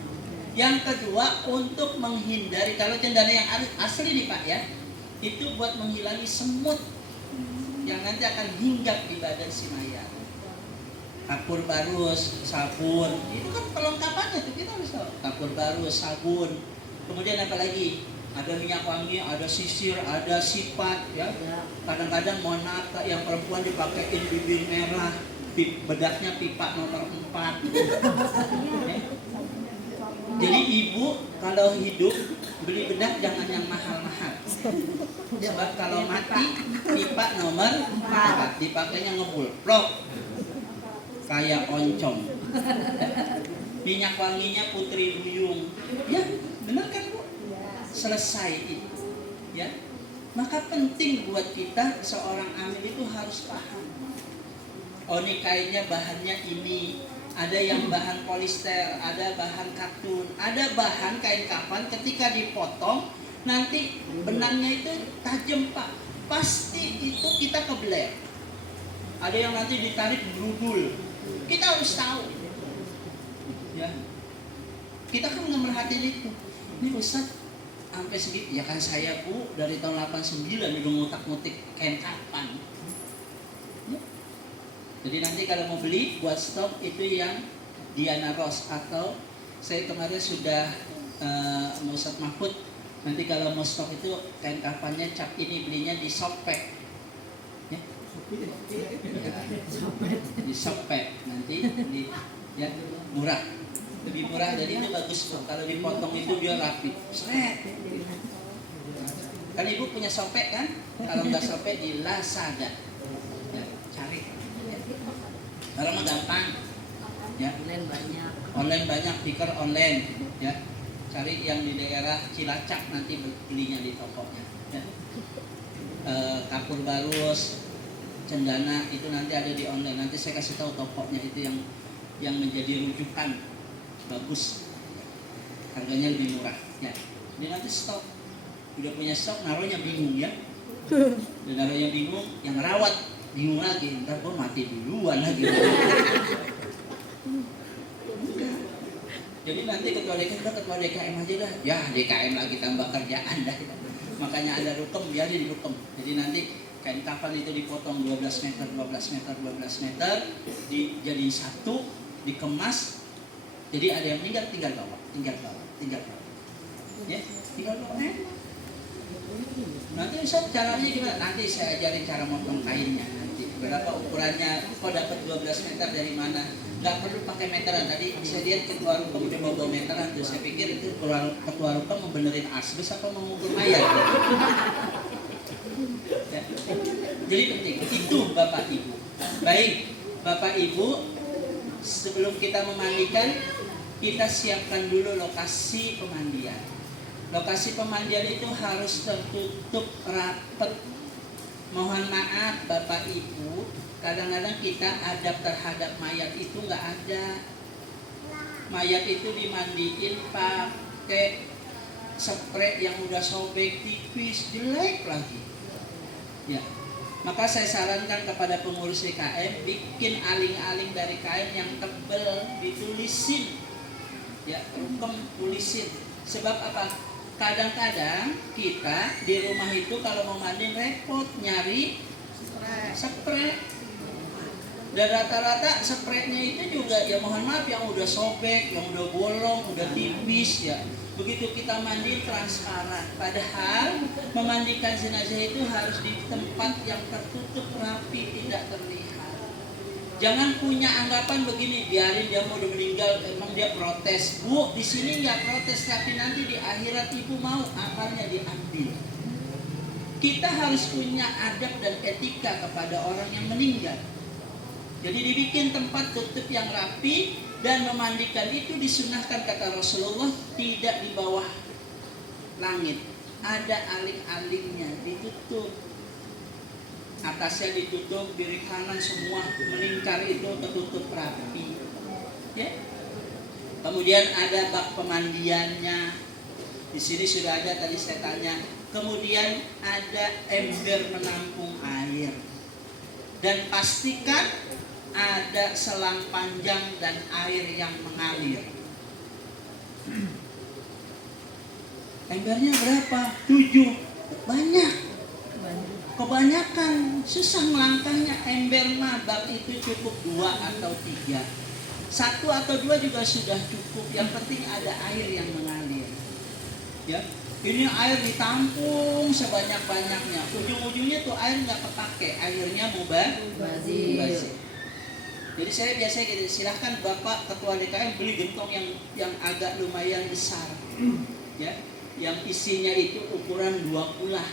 Yang kedua untuk menghindari, kalau cendana yang asli nih Pak ya, itu buat menghilangi semut yang nanti akan hinggap di badan si mayat. Kapur barus, sabun, itu kan perlengkapannya tuh, kita harus tahu. Kapur barus, sabun, kemudian apa lagi? Ada minyak wangi, ada sisir, ada sipat, ya. Kadang-kadang mohon maaf yang perempuan dipakein bibir merah, bedaknya pipa nomor 4. Ya. Jadi ibu kalau hidup beli bedak jangan yang mahal-mahal. Sebab kalau mati pipa nomor 4 dipakainya ngebulplok kayak oncom. Minyak wanginya putri duyung. Ya, benar kan Bu? Selesai itu. Ya. Maka penting buat kita seorang amil itu harus paham. Oh ini kainnya bahannya ini, ada yang bahan polister, ada bahan katun, ada bahan kain kafan ketika dipotong nanti benangnya itu tajam Pak. Pasti itu kita kebeler. Ada yang nanti ditarik berudul. Kita harus tahu. Ya. Kita kan nggak merhatiin itu. Ini Ustaz sampai segitu, ya kan saya Bu dari tahun 89 udah ngutak-ngutik kain kafan. Ya. Jadi nanti kalau mau beli buat stok itu yang Diana Ross, atau saya kemarin sudah Ustaz Mahfud, nanti kalau mau stok itu kain kafannya cap ini belinya di Shopee. Ya. Di Shopee nanti ya murah. Lebih murah, jadi itu bagus tuh. Kalau dipotong itu dia rapi. Seret. Kan ibu punya Shopee kan? Kalau nggak Shopee di Lazada. Ya, cari. Ya. Kalau mah gampang. Ya. Online banyak, tikar online. Ya. Cari yang di daerah Cilacap nanti belinya di tokonya. Ya. Kapur barus, cendana itu nanti ada di online. Nanti saya kasih tahu tokonya itu yang menjadi rujukan. Bagus, harganya lebih murah ya. Jadi nanti stok, udah punya stok naruhnya bingung ya. Dan naruhnya bingung, yang rawat bingung lagi, ntar gue mati duluan lagi. Jadi nanti ketua DKM aja dah. Ya DKM lagi tambah kerjaan dah. Makanya ada rukem, biarin rukem. Jadi nanti kain kafan itu dipotong 12 meter, 12 meter, 12 meter, dijadiin satu, dikemas. Jadi ada yang meninggal tinggal bawa. Ya, tinggal bawa. Nanti Ustaz caranya gimana? Nanti saya ajarin cara motong kainnya nanti. Berapa ukurannya? Kok dapat 12 meter dari mana? Gak perlu pakai meteran. Tadi saya lihat ketua rukom udah bawa meteran tuh. Saya pikir itu ketua rukom mau benerin asbes apa mau mengukur mayat. Ya. Jadi penting. Itu Bapak Ibu. Baik, Bapak Ibu, sebelum kita memandikan, kita siapkan dulu lokasi pemandian. Lokasi pemandian itu harus tertutup rapat. Mohon maaf Bapak Ibu, Kadang-kadang kita adab terhadap mayat itu nggak ada. Mayat itu dimandiin pakai spray yang udah sobek tipis, jelek lagi. Ya, maka saya sarankan kepada pengurus DKM bikin aling-aling dari kain yang tebal, ditulisin, ya, rukem tulisin. Sebab apa? Kadang-kadang kita di rumah itu kalau mau mandi repot nyari spray. Dan rata-rata spraynya itu juga ya mohon maaf yang udah sobek, yang udah bolong, udah tipis ya. Begitu kita mandi transparan. Padahal memandikan jenazah itu harus di tempat yang tertutup rapi, tidak terlihat. Jangan punya anggapan begini, biarin dia mau udah meninggal, emang dia protes. Bu, di sini nggak protes, tapi nanti di akhirat ibu mau akalnya diambil. Kita harus punya adab dan etika kepada orang yang meninggal. Jadi dibikin tempat tutup yang rapi dan memandikan itu disunahkan kata Rasulullah tidak di bawah langit. Ada aling-alingnya ditutup. Atasnya ditutup, kiri kanan semua melingkar itu tertutup rapi. Ya. Kemudian ada bak pemandiannya. Di sini sudah ada tadi saya tanya. Kemudian ada ember menampung air. Dan pastikan ada selang panjang dan air yang mengalir. Embernya berapa? 7. Banyak. Kebanyakan. Susah melangkahnya. Ember bak itu cukup 2 atau 3. 1 atau 2 juga sudah cukup. Yang penting ada air yang mengalir. Ya. Ini air ditampung sebanyak-banyaknya. Ujung-ujungnya tuh air nggak kepake. Airnya mubazir. Jadi saya biasanya gitu, silahkan Bapak Ketua DKM beli gentong yang agak lumayan besar, ya, yang isinya itu ukuran 2 kulah.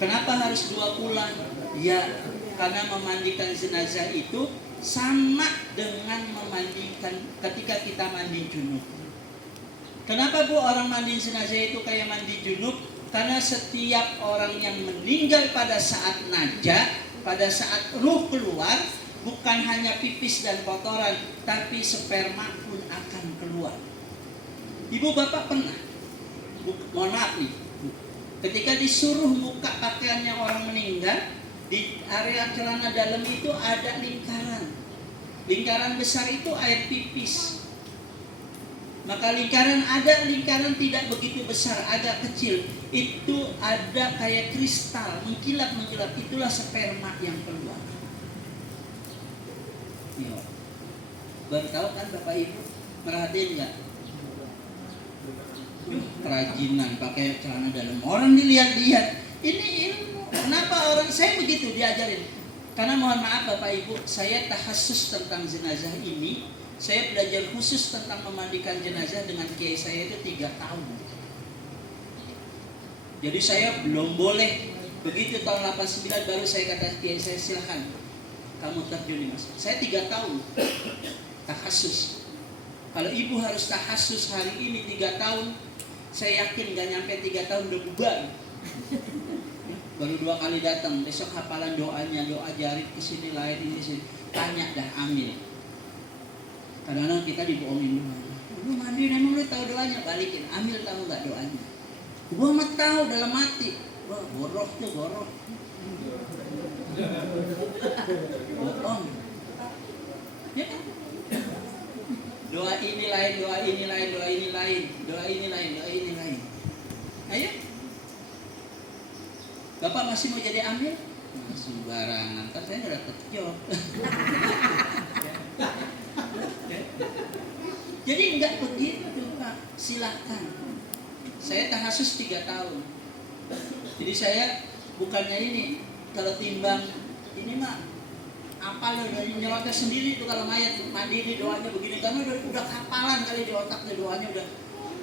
Kenapa harus 2 kulah? Ya, karena memandikan jenazah itu sama dengan memandikan ketika kita mandi junub. Kenapa Bu orang mandi jenazah itu kayak mandi junub? Karena setiap orang yang meninggal pada saat najah, pada saat ruh keluar, bukan hanya pipis dan kotoran, tapi sperma pun akan keluar. Ibu bapak pernah, mohon maaf nih, ketika disuruh buka pakaiannya orang meninggal, di area celana dalam itu ada lingkaran. Lingkaran besar itu air pipis. Maka lingkaran tidak begitu besar, agak kecil. Itu ada kayak kristal, mengkilap, itulah sperma yang keluar. Ya. Baru tahu kan Bapak Ibu? Merhatiin nggak? Kerajinan pakai celana dalam. Orang dilihat-lihat. Ini ilmu. Kenapa orang saya begitu diajarin? Karena mohon maaf Bapak Ibu, saya tahassus tentang jenazah ini. Saya belajar khusus tentang memandikan jenazah dengan kiai saya itu 3 tahun. Jadi saya belum boleh. Begitu tahun 89 baru saya kata kiai saya, silakan kamu terjun nih Mas. Saya 3 tahun tahassus. Kalau ibu harus tahassus hari ini 3 tahun, saya yakin gak nyampe 3 tahun udah bubar. Baru 2 kali datang, besok hafalan doanya, doa jarit ke sini, lain ini sini. Tanya dah, ambil. Kadang-kadang kita dibohongin dulu. Lu mandi, emang lu tahu doanya? Balikin, ambil tahu nggak doanya? Gua mah tahu dalam hati. Wah, boroh tuh boroh. Bohong. Ya kan? Doa ini lain, doa ini lain, doa ini lain, doa ini lain, doa ini lain. Ayo. Bapak masih mau jadi amil? Nah, sembarangan, kan saya nggak dapet job. Jadi nggak begitu Pak, silakan. Saya tahassus 3 tahun. Jadi saya bukannya ini, kalau timbang ini mah apa lo dari nyelotnya sendiri itu kalau mayat mandiri doanya begini, karena udah kapalan kali di otaknya doanya udah.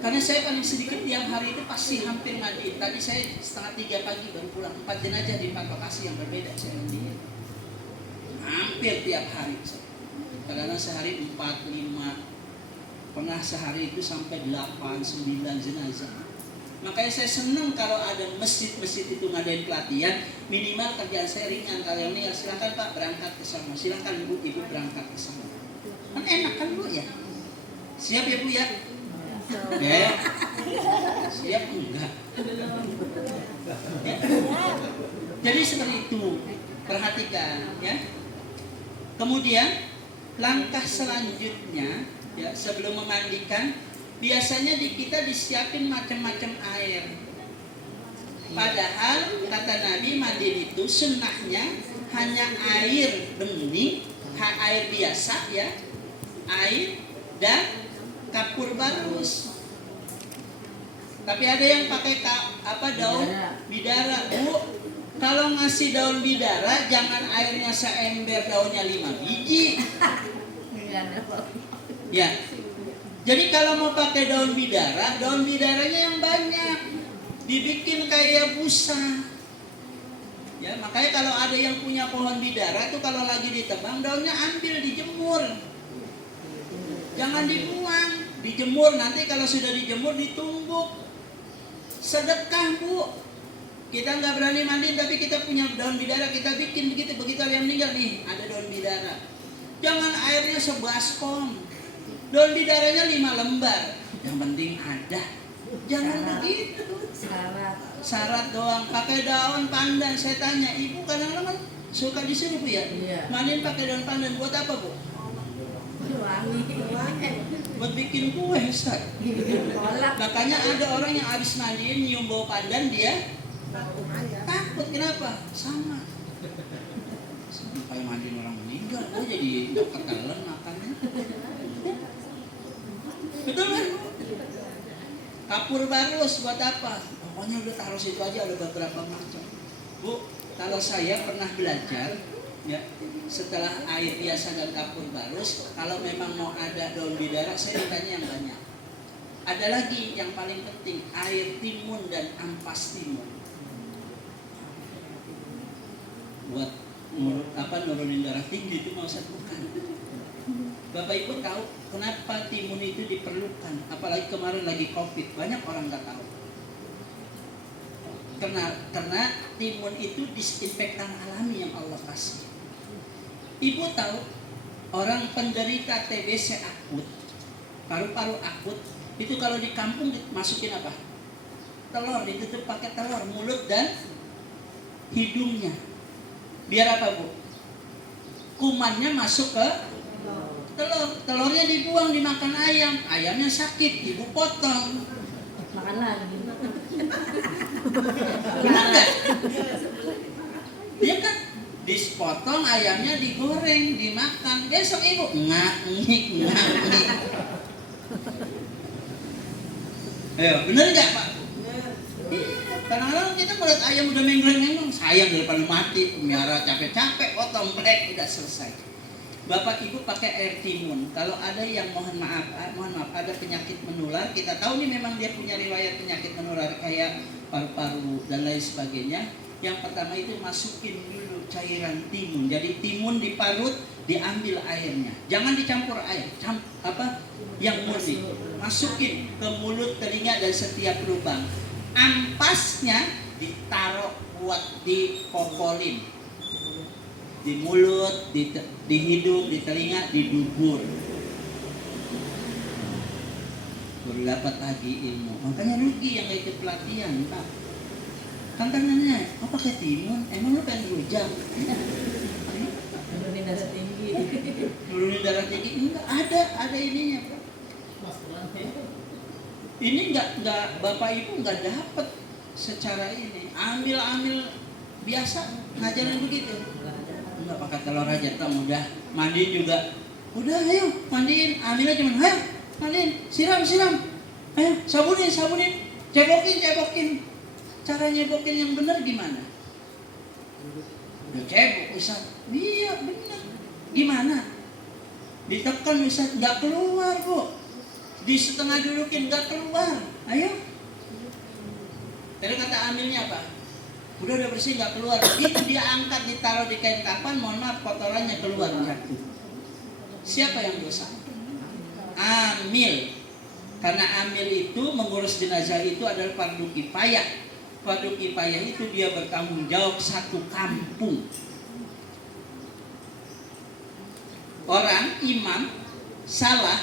Karena saya paling sedikit tiap hari itu pasti hampir mandi. Tadi saya 2:30 pagi baru pulang, 4 jenazah di 4 lokasi yang berbeda saya mandiin. Hampir tiap hari. Kadang-kadang sehari 4, 5, pernah sehari itu sampai 8, 9 jenazah. Makanya saya senang kalau ada masjid-masjid itu ngadain pelatihan. Minimal kerjaan saya ringan. Kalau yang ini silakan Pak berangkat ke sana, silakan Bu Ibu berangkat ke sana. Kan enak kan Bu ya? Siap ya Bu ya? Ya. Siap enggak? Ya. Jadi seperti itu. Perhatikan ya. Kemudian langkah selanjutnya ya, sebelum memandikan, biasanya di kita disiapin macam-macam air. Padahal kata Nabi mandi itu sunnahnya hanya air bening, air biasa ya, air dan kapur barus. Tapi ada yang pakai daun bidara. Bu, kalau ngasih daun bidara jangan airnya seember, daunnya 5 biji. Ya. Jadi kalau mau pakai daun bidaranya yang banyak. Dibikin kayak busa. Ya, makanya kalau ada yang punya pohon bidara itu kalau lagi ditebang daunnya ambil dijemur. Jangan dibuang, dijemur, nanti kalau sudah dijemur ditumbuk. Sedekah Bu. Kita nggak berani mandi tapi kita punya daun bidara, kita bikin begitu ada yang meninggal nih, ada daun bidara. Jangan airnya sebaskom. Daun bidaranya 5 lembar. Yang penting ada. Jangan begitu. Syarat doang. Pakai daun pandan. Saya tanya, Ibu kadang-kadang suka disuruh Bu ya? Iya. Mandiin pakai daun pandan buat apa Bu? Buat bikin kue Ustaz. Makanya ada orang yang habis mandiin nyium bau pandan dia takut. Kenapa? Sama. Sampai mandiin orang meninggal, jadi nggak ketelan makannya. Betul kan? Kapur barus buat apa? Pokoknya udah taruh situ aja, ada beberapa macam. Bu, kalau saya pernah belajar ya, setelah air biasa dan kapur barus, kalau memang mau ada daun bidara, saya ditanya yang banyak. Ada lagi yang paling penting, air timun dan ampas timun. Buat nurunin darah tinggi itu mau saya bukan. Bapak Ibu tahu kenapa timun itu diperlukan? Apalagi kemarin lagi COVID, banyak orang nggak tahu. Karena timun itu disinfektan alami yang Allah kasih. Ibu tahu orang penderita TBC akut, paru-paru akut, itu kalau di kampung dimasukin apa? Telur, ditutup pakai telur, mulut dan hidungnya. Biar apa Bu? Kumannya masuk ke telurnya dibuang, dimakan ayam. Ayamnya sakit, Ibu potong. Makan lagi. Benar nggak? Dia kan dipotong, ayamnya digoreng, dimakan. Besok Ibu ngak-ngik. Ayo, bener nggak Pak? Kadang-kadang kita melihat ayam udah mengleng-mengleng, sayang daripada mati, pelihara capek-capek, potong plek, udah selesai. Bapak Ibu pakai air timun. Kalau ada yang mohon maaf, ada penyakit menular, kita tahu nih memang dia punya riwayat penyakit menular kayak paru-paru dan lain sebagainya. Yang pertama itu masukin dulu cairan timun. Jadi timun diparut, diambil airnya. Jangan dicampur air, yang murni. Masukin ke mulut, telinga dan setiap lubang. Ampasnya ditaruh buat dipopolin. Di mulut, di hidung, di telinga, di dubur. Baru dapat lagi ilmu. Makanya rugi yang gak ikut pelatihan Pak. Kan nanya, oh pakai timun, emang lu pengen rujak? Nurunin darah tinggi. Nurunin darah tinggi? Enggak, ada ininya Pak. Ini enggak Bapak Ibu enggak dapat secara ini. Ambil biasa ngajarin begitu. Enggak pakai telur aja, udah mandiin juga. Udah ayo mandiin, ambilnya cuma ayo mandiin, siram. Ayo sabunin, cebokin. Cara nyebokin yang benar gimana? Udah cebok Ustaz. Iya benar. Gimana? Ditekan Ustaz, enggak keluar Bu. Di setengah dudukin enggak keluar. Ayo. Tadi kata ambilnya apa? Udah bersih nggak keluar. Itu dia angkat, ditaruh di kain kapan, mohon maaf kotorannya keluar jatuh. Siapa yang dosa? Amil. Karena amil itu mengurus jenazah itu adalah fardu kifayah. Fardu kifayah itu dia bertanggung jawab satu kampung. Orang imam salah,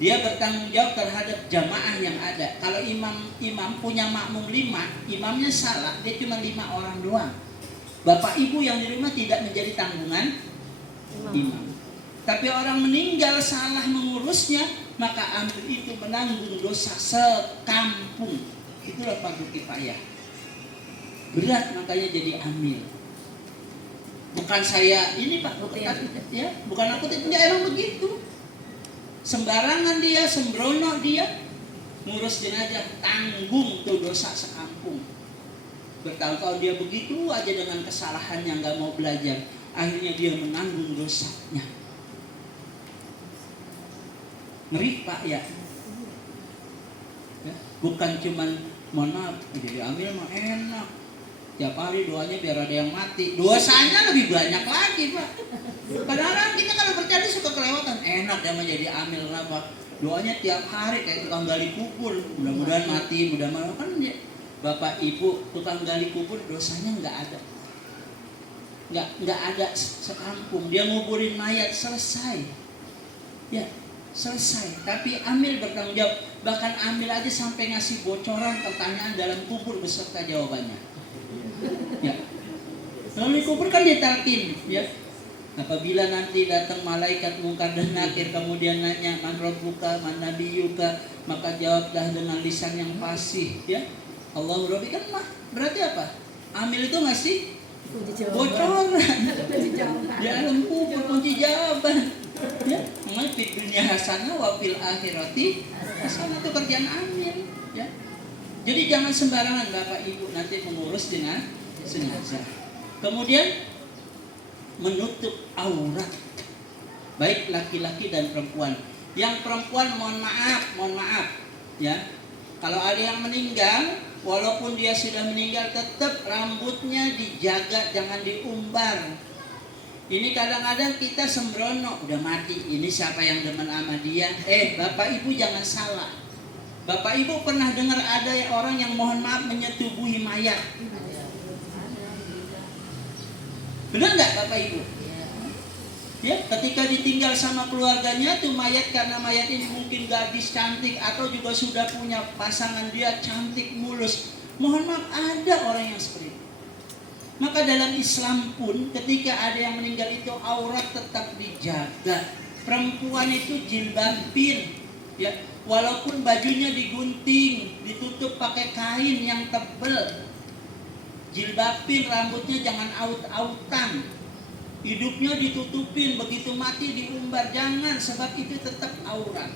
dia bertanggung jawab terhadap jamaah yang ada. Kalau imam punya makmum 5, imamnya salah, dia cuma 5 orang doang. Bapak ibu yang di rumah tidak menjadi tanggungan imam. Tapi orang meninggal salah mengurusnya, maka amil itu menanggung dosa sekampung. Itulah fardu kifayah. Berat makanya jadi amil. Bukan saya ini Pak, ya, bukan aku tidak, emang begitu. Sembarangan dia, sembrono dia, ngurus jenazah, tanggung tuh dosa sekampung. Bertahun-tahun dia begitu aja dengan kesalahannya, nggak mau belajar. Akhirnya dia menanggung dosanya. Ngeri Pak ya. Bukan cuman mohon maaf, jadi amil mah enak. Tiap hari doanya biar ada yang mati. Dosanya lebih banyak lagi Pak. Padahal kita kalau bercanda suka kelewatan. Enak ya menjadi amil kenapa? Doanya tiap hari kayak tukang gali kubur. Mudah-mudahan mati, mudah-mudahan kan dia. Bapak ibu tukang gali kubur dosanya nggak ada. Nggak ada sekampung. Dia nguburin mayat selesai. Ya, selesai. Tapi amil bertanggung jawab. Bahkan amil aja sampai ngasih bocoran pertanyaan dalam kubur beserta jawabannya. Ya. Lalu kubur kan ditalkin, ya. Apabila nanti datang malaikat mungkar dan nakir kemudian nanya man rabbuka man nabiyuka, maka jawablah dengan lisan yang fasih, ya. Allahu rabbi kan mah berarti apa? Amil itu ngasih bocoran di alam kubur, kunci jawaban, ya. Mengerti dunia hasanah wa fil akhirati hasanah, itu kerjaan amil, ya. Jadi jangan sembarangan Bapak Ibu nanti mengurus jenazah. Kemudian menutup aurat, baik laki-laki dan perempuan. Yang perempuan mohon maaf, ya. Kalau ada yang meninggal, walaupun dia sudah meninggal, tetap rambutnya dijaga, jangan diumbar. Ini kadang-kadang kita sembrono, udah mati, ini siapa yang demen sama dia? Bapak Ibu jangan salah. Bapak Ibu pernah dengar ada orang yang mohon maaf menyetubuhi mayat? Benar nggak Bapak Ibu? Ya, ketika ditinggal sama keluarganya tuh mayat, karena mayat ini mungkin gadis cantik atau juga sudah punya pasangan dia cantik mulus. Mohon maaf, ada orang yang seperti itu. Maka dalam Islam pun ketika ada yang meninggal itu aurat tetap dijaga. Perempuan itu jilbabin, ya. Walaupun bajunya digunting, ditutup pakai kain yang tebal, jilbabin, rambutnya jangan aut-autan, hidupnya ditutupin, begitu mati diumbar, jangan, sebab itu tetap aurat.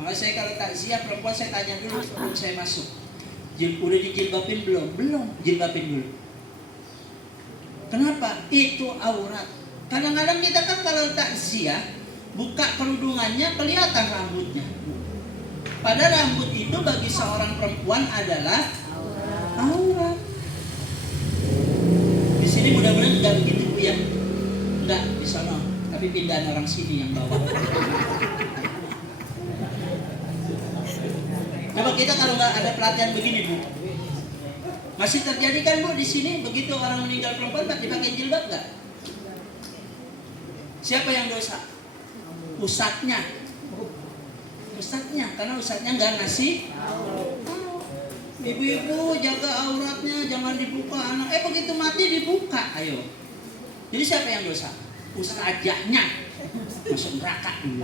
Maka saya kalau takziah perempuan saya tanya dulu sebelum saya masuk, udah dijilbabin belum? Belum, jilbabin dulu. Kenapa? Itu aurat. Kadang-kadang kita kan kalau takziah buka kerudungannya kelihatan rambutnya. Padahal rambut itu bagi seorang perempuan adalah aurat. Di sini mudah-mudahan enggak begitu Bu ya. Enggak di sana, tapi pindahan orang sini yang bawa. Coba kita kalau nggak ada pelatihan begini Bu, masih terjadi kan Bu di sini begitu orang meninggal perempuan dipakai jilbab nggak? Siapa yang dosa? Ustadznya, karena ustadznya nggak ngasih. Ibu-ibu jaga auratnya, jangan dibuka anak. Begitu mati dibuka, ayo. Jadi siapa yang dosa? Ustadznya masuk neraka dulu.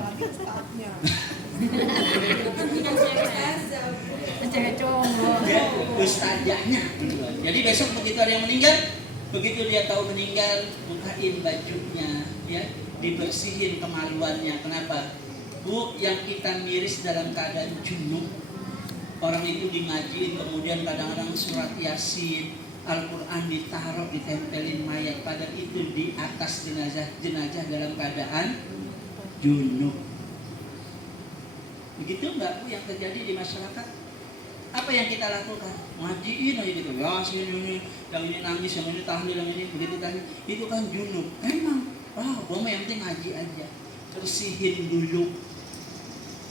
Ustadznya. Jadi besok begitu ada yang meninggal, begitu dia tahu meninggal, bukain bajunya, ya. Dibersihin kemaluannya. Kenapa? Bu, yang kita miris dalam keadaan junub, orang itu dingajiin, kemudian kadang-kadang surat Yasin, Al-Quran ditaruh, ditempelin mayat, pada itu di atas jenazah dalam keadaan junub. Begitu enggak Bu yang terjadi di masyarakat? Apa yang kita lakukan? Ngajiin aja gitu, ya sini, yang ini nangis, yang ini tahlil, yang ini begitu tadi, itu kan junub. Emang gua mah yang penting ngaji aja. Bersihin dulu.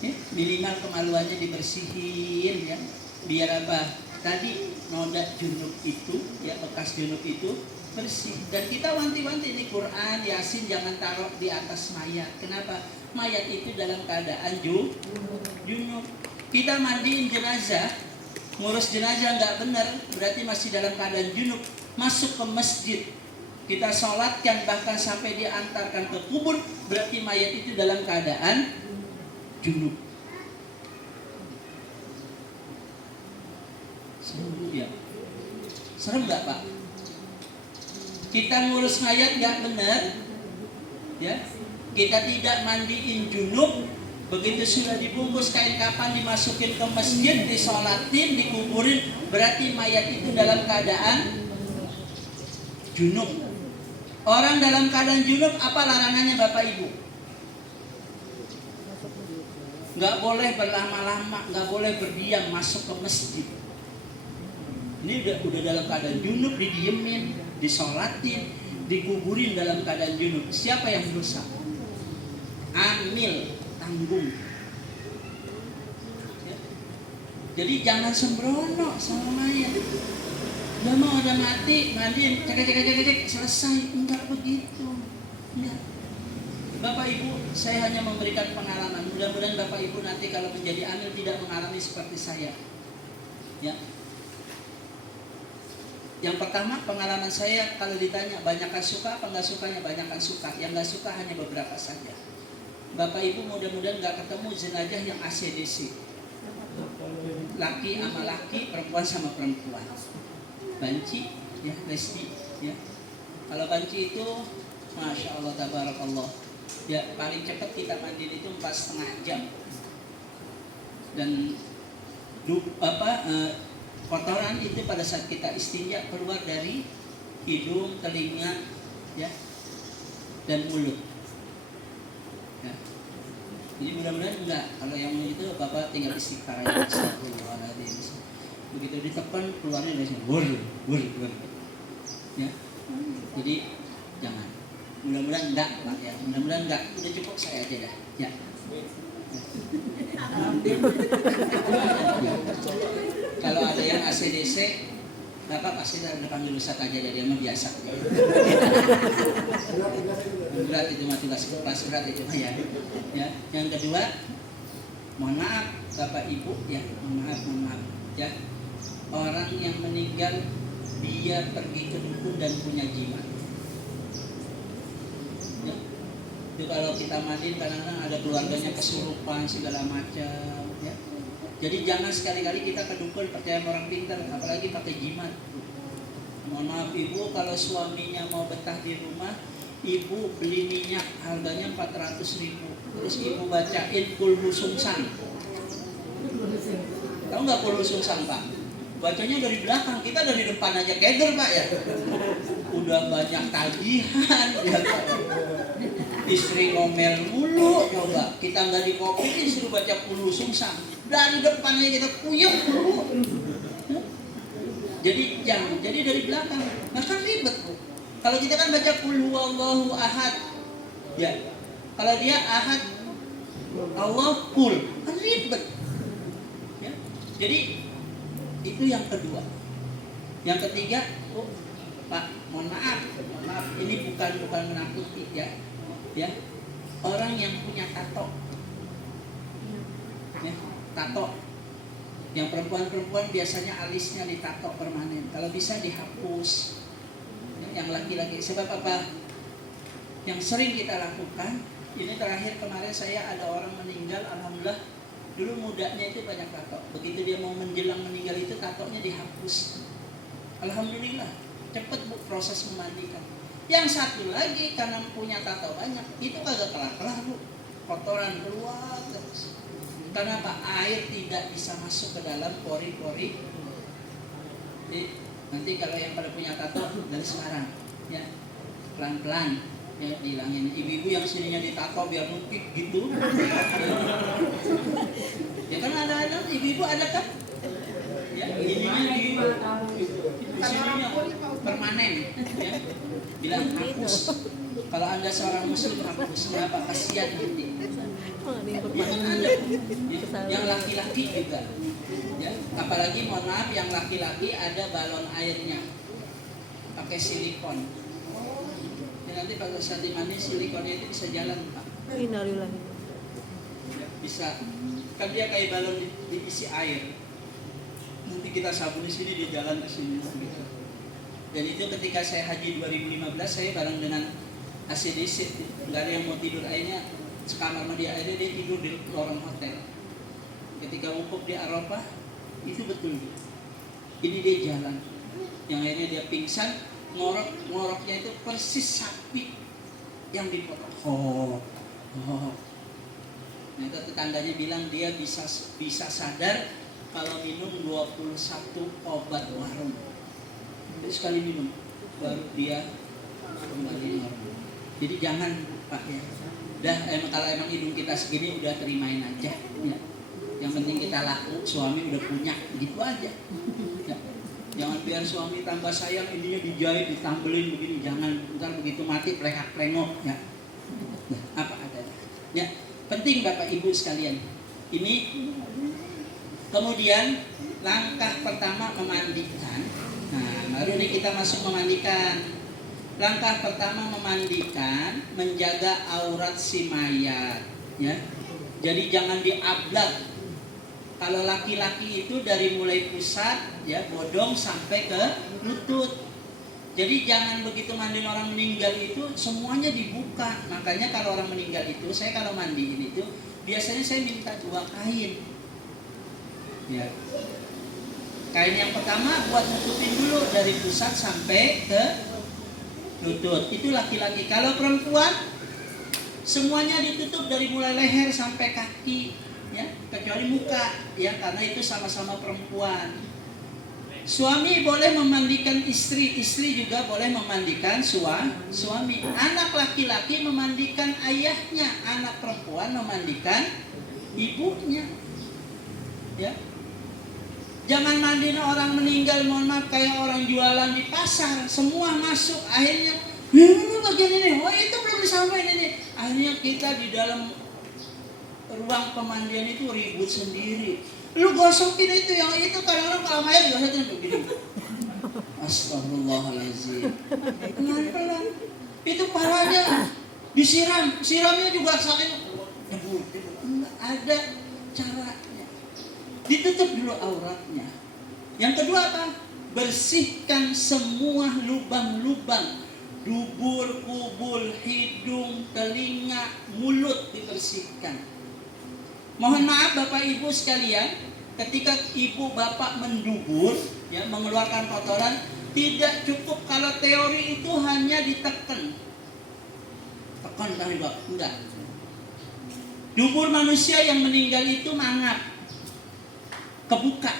Ya, minimal kemaluannya dibersihin ya. Biar apa? Tadi noda junub itu, ya bekas junub itu bersih. Dan kita wanti-wanti ini Quran, Yasin jangan taruh di atas mayat. Kenapa? Mayat itu dalam keadaan junub. Kita mandiin jenazah, ngurus jenazah nggak benar, berarti masih dalam keadaan junub. Masuk ke masjid, kita sholatkan bahkan sampai diantarkan ke kubur, berarti mayat itu dalam keadaan junub. Serem ya? Serem nggak Pak? Kita ngurus mayat nggak benar, ya? Kita tidak mandiin junub, begitu sudah dibungkus kain kafan dimasukin ke masjid, disolatin, dikuburin, berarti mayat itu dalam keadaan junub. Orang dalam keadaan junub apa larangannya Bapak Ibu? Nggak boleh berlama-lama, nggak boleh berdiam masuk ke masjid. Ini udah dalam keadaan junub, didiemin, disolatin, dikuburin dalam keadaan junub. Siapa yang dosa? Amil, tanggung. Ya. Jadi jangan sembrono sama mayat. Udah mau udah mati, mandiin, cek, selesai. Enggak begitu. Ya. Bapak Ibu, saya hanya memberikan pengalaman. Mudah-mudahan Bapak Ibu nanti kalau menjadi amil tidak mengalami seperti saya. Ya. Yang pertama, pengalaman saya kalau ditanya banyakkan suka apa nggak sukanya, banyakkan suka. Yang nggak suka hanya beberapa saja. Bapak Ibu mudah-mudahan nggak ketemu jenazah yang ACDC. Laki sama laki, perempuan sama perempuan. Banci, ya lesbi, ya. Kalau banci itu, masya Allah, tabarakallah. Ya paling cepat kita mandiin itu 4,5 jam. Dan kotoran itu pada saat kita istinja keluar dari hidung, telinga, ya, dan mulut. Ya. Jadi mudah-mudahan enggak. Kalau yang itu Bapak tinggal istighfar aja. Astagfirullahaladzim. Begitu ditekan keluarnya dari sini. Wur. Ya. Jadi jangan. Mudah-mudahan enggak, Pak ya. Mudah-mudahan enggak. Udah cukup saya aja dah. Ya. Kalau ada yang ACDC, Bapak pasti udah panggil Ustaz aja, dia mah biasa. Berat itu mah tugas kelas berat itu mah ya. Ya. Yang kedua, mohon maaf Bapak Ibu ya, mohon maaf ya. Orang yang meninggal dia pergi ke dukun dan punya jimat. Ya. Itu kalau kita mandiin kadang-kadang ada keluarganya kesurupan segala macam ya. Jadi jangan sekali-kali kita ke dukun percaya orang pintar, apalagi pakai jimat. Mohon maaf Ibu, kalau suaminya mau betah di rumah, Ibu beli minyak harganya 400.000. Terus Ibu bacain kulhu sungsang. Tahu nggak kulhu sungsang Pak? Bacanya dari belakang, kita dari depan aja keder Pak ya. Udah banyak tagihan ya Pak. Istri ngomel mulu, coba kita nggak dikopiin suruh baca kulhu sungsang. Dari depannya kita puyeng dulu. Jadi jangan, jadi dari belakang. Nah kan ribet Bu. Kalau kita kan baca qul huwallahu ahad. Ya. Kalau dia ahad, Allah qul. Kan ribet. Ya. Jadi itu yang kedua. Yang ketiga, oh, Pak, mohon maaf, ini bukan menakuti ya. Ya. Orang yang punya tato. Ya. Tato. Yang perempuan-perempuan biasanya alisnya ditato permanen. Kalau bisa dihapus. Yang laki-laki sebab apa? Yang sering kita lakukan. Ini terakhir kemarin saya ada orang meninggal, alhamdulillah dulu mudanya itu banyak tato. Begitu dia mau menjelang meninggal itu tatonya dihapus. Alhamdulillah cepat Bu proses memandikan. Yang satu lagi karena punya tato banyak, itu kagak kelar-kelar Bu. Kotoran keluar terus. Karena apa? Air tidak bisa masuk ke dalam pori-pori. Jadi nanti kalau yang pada punya tato dari sekarang, ya pelan-pelan ya bilangin. Ibu-ibu yang sininya ditato biar nukik gitu. Ya kan ada ibu-ibu ada kan? Ya ininya di sininya permanen. Ya bilang hapus. Kalau Anda seorang muslim hapus, berapa kasihan nanti. Yang laki-laki juga. Ya, apalagi mohon maaf yang laki-laki ada balon airnya pakai silikon. Dan nanti pada saat dimandi silikonnya itu bisa jalan, Pak. Bisa. Kan dia kayak balon diisi air. Nanti kita sabun di sini, dia jalan ke sini. Gitu. Dan itu ketika saya haji 2015, saya bareng dengan ACDC, nggak ada yang mau tidur, akhirnya sekamar sama dia, akhirnya dia tidur di lorong hotel. Ketika wukuf di Arafah, itu betul. Ini dia jalan, yang akhirnya dia pingsan, ngoroknya itu persis sapi yang dipotong. Nah, itu tetangganya bilang dia bisa sadar kalau minum 21 obat warung. Jadi sekali minum, baru dia kembali normal. Jadi jangan Pak ya. Kalau emang hidung kita segini udah terimain aja. Ya. Yang penting kita laku, suami udah punya, gitu aja. Ya. Jangan biar suami tambah sayang, ininya dijahit, ditambelin begini. Jangan, ntar begitu mati plengak-plengok. Ya. Nah, apa adanya. Ya, penting Bapak Ibu sekalian. Ini kemudian langkah pertama memandikan. Nah, baru ini kita masuk memandikan. Langkah pertama memandikan, menjaga aurat si mayat, ya. Jadi jangan diablak. Kalau laki-laki itu dari mulai pusat, ya, bodong sampai ke lutut. Jadi jangan begitu mandi orang meninggal itu semuanya dibuka. Makanya kalau orang meninggal itu, saya kalau mandiin itu biasanya saya minta 2 kain. Ya. Kain yang pertama buat nutupin dulu dari pusat sampai ke lutut. Itu laki-laki. Kalau perempuan semuanya ditutup dari mulai leher sampai kaki, ya, kecuali muka, ya, karena itu sama-sama perempuan. Suami boleh memandikan istri, istri juga boleh memandikan suami. Anak laki-laki memandikan ayahnya, anak perempuan memandikan ibunya. Ya. Jangan mandiin orang meninggal, mohon maaf, kayak orang jualan di pasar, semua masuk, akhirnya ini bagian ini, oh itu belum disampaikan ini. Akhirnya kita di dalam ruang pemandian itu ribut sendiri. Lu gosokin itu, yang itu kadang-kadang kalau air gosokin begini. Astagfirullahaladzim. Pelan-pelan. Itu parahnya siramnya juga sakit. Ada caranya. Ditutup dulu auratnya. Yang kedua apa? Bersihkan semua lubang-lubang. Dubur, kubul, hidung, telinga, mulut dibersihkan. Mohon maaf Bapak Ibu sekalian, ketika ibu bapak mendubur, ya, mengeluarkan kotoran, tidak cukup kalau teori itu hanya ditekan. Tekan kali Pak, enggak. Dubur manusia yang meninggal itu mangap, kebuka.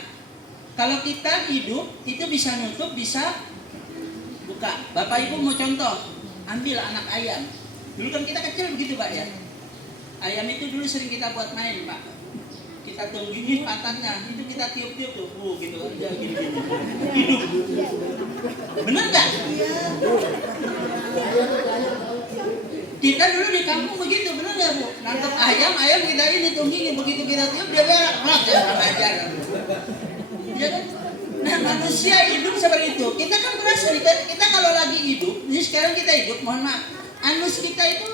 Kalau kita hidup itu bisa nutup, bisa buka. Bapak Ibu mau contoh, ambil anak ayam. Dulu kan kita kecil begitu Pak ya. Ayam itu dulu sering kita buat main Pak. Kita tunggingin patannya, itu kita tiup-tiup tuh, gitu aja, gini-gini. Hidup. Bener nggak? Kita dulu di kampung begitu, bener nggak Bu? Nangkep ayam kita ini tunggingin, begitu kita tiup dia berak, ya kurang ajar. Ya kan? Nah manusia hidup seperti itu. Kita kan berasa, kita kalau lagi hidup, ini sekarang kita hidup, mohon maaf, anus kita itu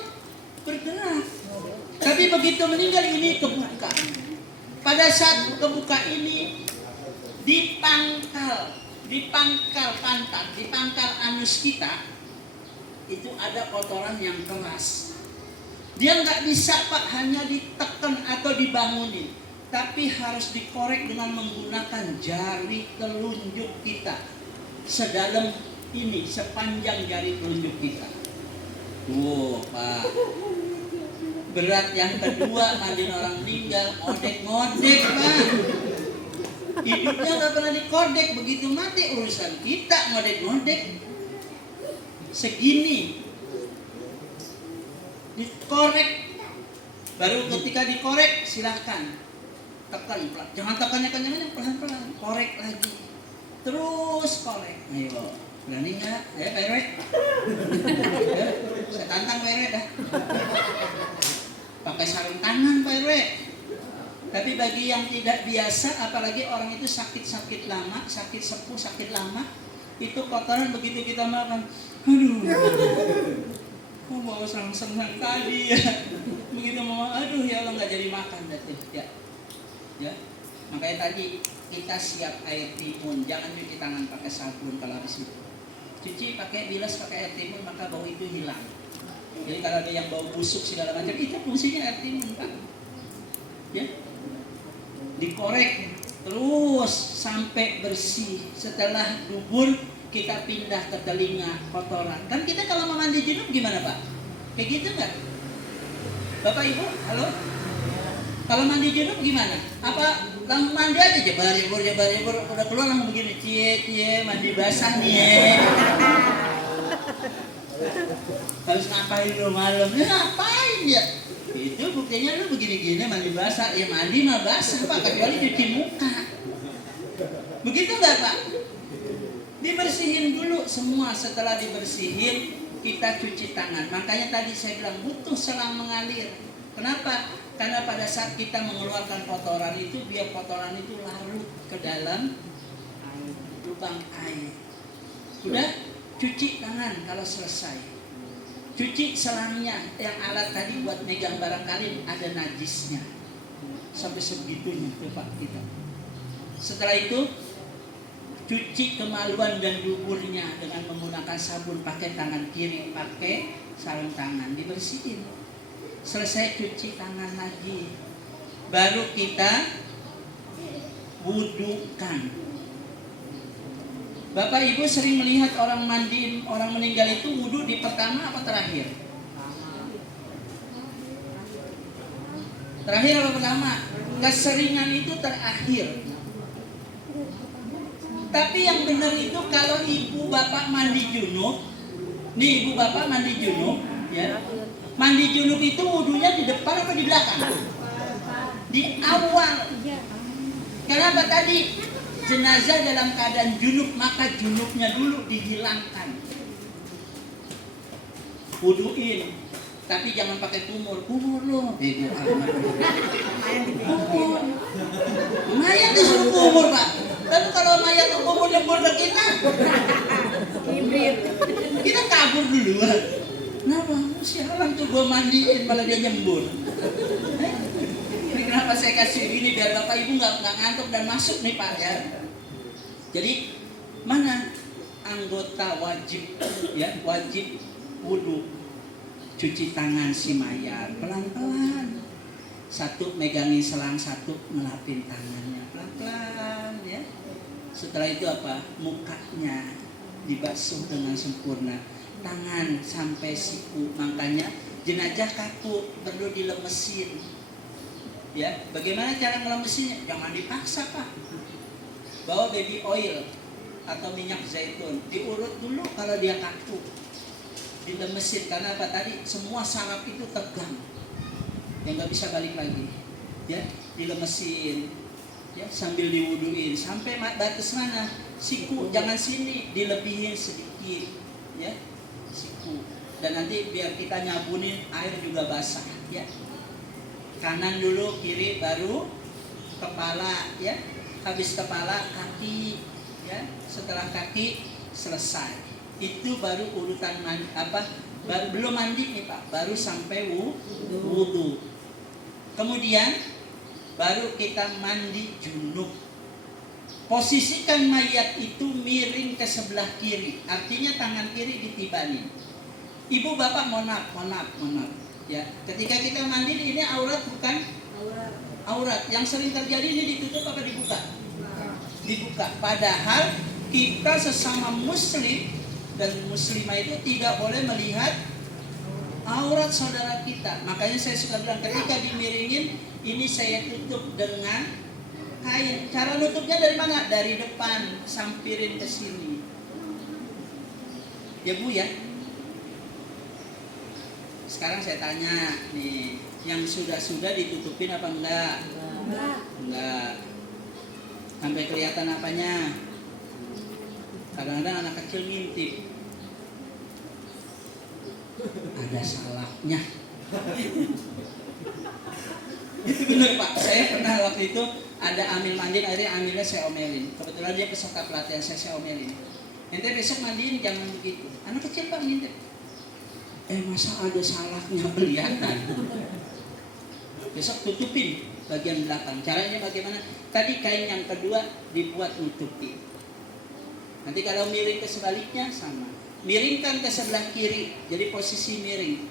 bergerak. Tapi begitu meninggal ini kebuka. Pada saat kebuka ini dipangkal pantat, dipangkal anus kita, itu ada kotoran yang keras. Dia nggak bisa Pak hanya ditekan atau dibangunin, tapi harus dikorek dengan menggunakan jari telunjuk kita. Sedalam ini, sepanjang jari telunjuk kita. Pak. Berat yang kedua, mandiin orang meninggal, ngodek-ngodek Pak. Hidupnya gak pernah dikodek, begitu mati urusan kita ngodek-ngodek. Segini dikorek, baru ketika dikorek silahkan tekan, jangan tekannya kencang, pelan-pelan, korek lagi, terus korek. Ayo, Berani nggak? Ya Pak RW. Ya, saya tantang Pak RW dah. Pakai sarung tangan Pak RW. Tapi bagi yang tidak biasa, apalagi orang itu sakit lama, sakit sepuh, sakit lama, itu kotoran begitu kita makan, aduh, kok mau senang-senang tadi ya, begitu mau, aduh ya Allah nggak jadi makan dah tuh, ya, makanya tadi kita siap air timun, jangan cuci tangan pakai sabun kalau habis itu, cuci pakai bilas pakai air timun maka bau itu hilang. Jadi kalau ada yang bau busuk segala macam, itu fungsinya air timun Pak, ya. Dikorek terus sampai bersih. Setelah dubur kita pindah ke telinga kotoran. Kan kita kalau mau mandi junub gimana Pak? Kayak gitu nggak? Bapak Ibu, halo? Kalau mandi junub gimana? Apa langsung mandi aja jebar udah keluar langsung begini cie mandi basah nih ya. Harus ngapain lu malam? Ya ngapain ya? Itu buktinya lu begini-gini mandi basah. Ya mandi mah basah Pak, kecuali cuci muka. Begitu nggak Pak? Dibersihin dulu semua. Setelah dibersihin kita cuci tangan. Makanya tadi saya bilang butuh selang mengalir. Kenapa? Karena pada saat kita mengeluarkan kotoran itu, biar kotoran itu larut ke dalam lubang air. Udah cuci tangan kalau selesai. Cuci selangnya, yang alat tadi buat megang barangkali ada najisnya. Sampai segitunya tuh Pak kita. Setelah itu cuci kemaluan dan duburnya dengan menggunakan sabun, pakai tangan kiri, pakai sarung tangan, dibersihin. Selesai cuci tangan lagi, baru kita wudukan. Bapak Ibu sering melihat orang mandiin orang meninggal itu wudu di pertama apa terakhir? Terakhir apa pertama? Keseringan itu terakhir. Tapi yang benar itu kalau ibu bapak mandi junub, nih ibu bapak mandi junub, ya. Mandi junub itu wudunya di depan atau di belakang? Di awal. Kenapa tadi? Jenazah dalam keadaan junub, maka junubnya dulu dihilangkan. Wuduin, tapi jangan pakai kumur loh. Kumur. Mayat disuruh kumur Pak. Tapi kalau mayat kumur nyebur ke kita, kita kabur duluan. Kenapa? Sialan tuh gue mandiin malah dia nyembur. Ini kenapa saya kasih ini biar Bapak Ibu nggak ngantuk dan masuk nih Pak ya. Jadi mana anggota wajib ya, wajib wudu, cuci tangan si mayat pelan-pelan, satu megangin selang, satu ngelapin tangannya pelan-pelan ya. Setelah itu apa? Mukanya dibasuh dengan sempurna, tangan sampai siku. Makanya jenazah kaku perlu dilemesin ya. Bagaimana cara ngelemesinnya? Jangan dipaksa Pak. Bawa baby oil atau minyak zaitun, diurut dulu kalau dia kaku, dilemesin. Karena apa tadi? Semua saraf itu tegang, yang nggak bisa balik lagi, ya dilemesin, ya sambil diwuduin sampai batas mana? Siku, jangan sini, dilebihin sedikit, ya siku. Dan nanti biar kita nyabunin air juga basah, ya. Kanan dulu, kiri, baru kepala, ya. Habis kepala, kaki, ya. Setelah kaki selesai, itu baru urutan mandi, belum mandi nih Pak, baru sampai wudu. Kemudian baru kita mandi junub. Posisikan mayat itu miring ke sebelah kiri, artinya tangan kiri ditibanin. Ibu bapak mohon maaf, ya. Ketika kita mandi ini aurat bukan? Aurat. Yang sering terjadi ini ditutup apa dibuka? Dibuka. Padahal kita sesama muslim dan muslimah itu tidak boleh melihat aurat saudara kita. Makanya saya suka bilang ketika dimiringin ini saya tutup dengan kain. Cara nutupnya dari mana? Dari depan, sampirin ke sini. Ya Bu ya. Sekarang saya tanya nih, yang sudah ditutupin apa enggak? Enggak. Sampai kelihatan apanya? Kadang-kadang anak kecil ngintip. Ada salahnya. Itu benar Pak. Saya pernah waktu itu ada amil mandiin, akhirnya amilnya saya omelin. Kebetulan dia peserta pelatihan saya omelin. Ente besok mandiin jangan begitu. Anak kecil Pak ngintip. Masa ada salahnya kelihatan. Besok tutupin bagian belakang. Caranya bagaimana? Tadi kain yang kedua dibuat nutupi. Nanti kalau miring ke sebaliknya sama. Miringkan ke sebelah kiri, jadi posisi miring.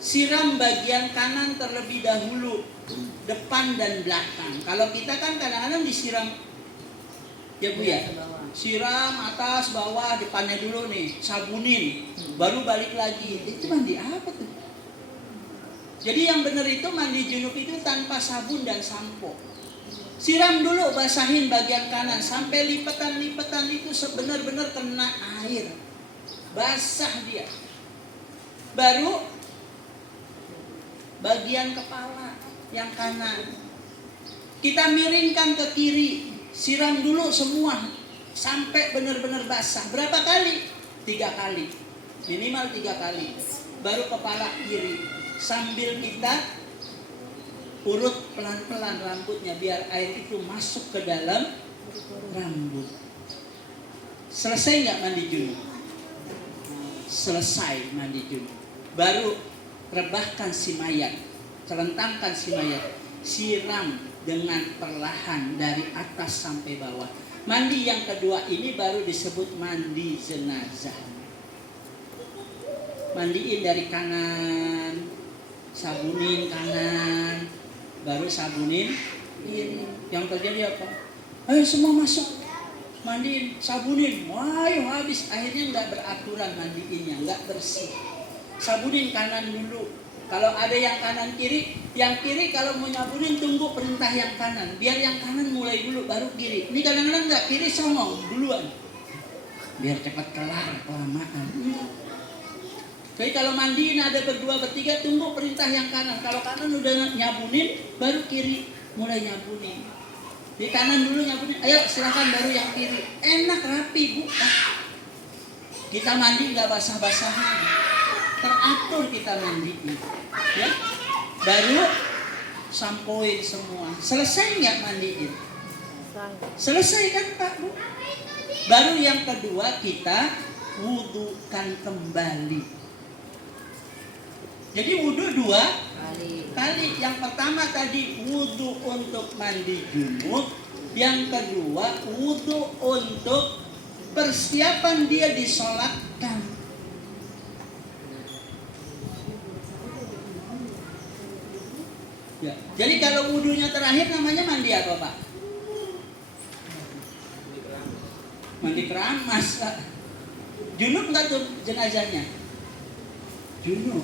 Siram bagian kanan terlebih dahulu, depan dan belakang. Kalau kita kan kadang-kadang disiram, ya Bu ya. Siram atas, bawah, depannya dulu nih, sabunin, baru balik lagi. Itu mandi apa tuh? Jadi yang benar itu mandi junub itu tanpa sabun dan sampo. Siram dulu, basahin bagian kanan sampai lipatan-lipatan itu benar-benar kena air. Basah dia. Baru bagian kepala yang kanan kita miringkan ke kiri, siram dulu semua sampai benar-benar basah. Berapa kali? 3 kali, minimal 3 kali. Baru kepala kiri, sambil kita urut pelan-pelan rambutnya biar air itu masuk ke dalam rambut. Selesai nggak mandi junub? Selesai mandi junub, baru rebahkan si mayat, celentangkan si mayat, siram dengan perlahan dari atas sampai bawah. Mandi yang kedua ini baru disebut mandi jenazah. Mandiin dari kanan, sabunin kanan, baru sabunin kiri. Yang terjadi apa? Ayo semua masuk, mandiin, sabunin, wah habis. Akhirnya nggak beraturan mandiinnya, nggak bersih. Sabunin kanan dulu. Kalau ada yang kanan kiri, yang kiri kalau mau nyabunin tunggu perintah yang kanan. Biar yang kanan mulai dulu, baru kiri. Ini kadang-kadang nggak, kiri songong duluan. Biar cepat kelar, kelamaan. Jadi kalau mandiin ada berdua bertiga, tunggu perintah yang kanan. Kalau kanan udah nyabunin, baru kiri mulai nyabunin. Di kanan dulu nyabunin, ayo silakan baru yang kiri. Enak rapi Bu. Kita mandi nggak basah-basahan, teratur kita mandi. Ya, baru sampoin semua. Selesai nggak mandiin? Selesai kan Pak Bu? Baru yang kedua kita wudukan kembali. Jadi wudu 2 kali. Yang pertama tadi wudu untuk mandi junub, yang kedua wudu untuk persiapan dia disolatkan. Ya. Jadi kalau wudunya terakhir namanya mandi apa Pak? Mandi keramas. Junub nggak tuh jenazahnya? Junub.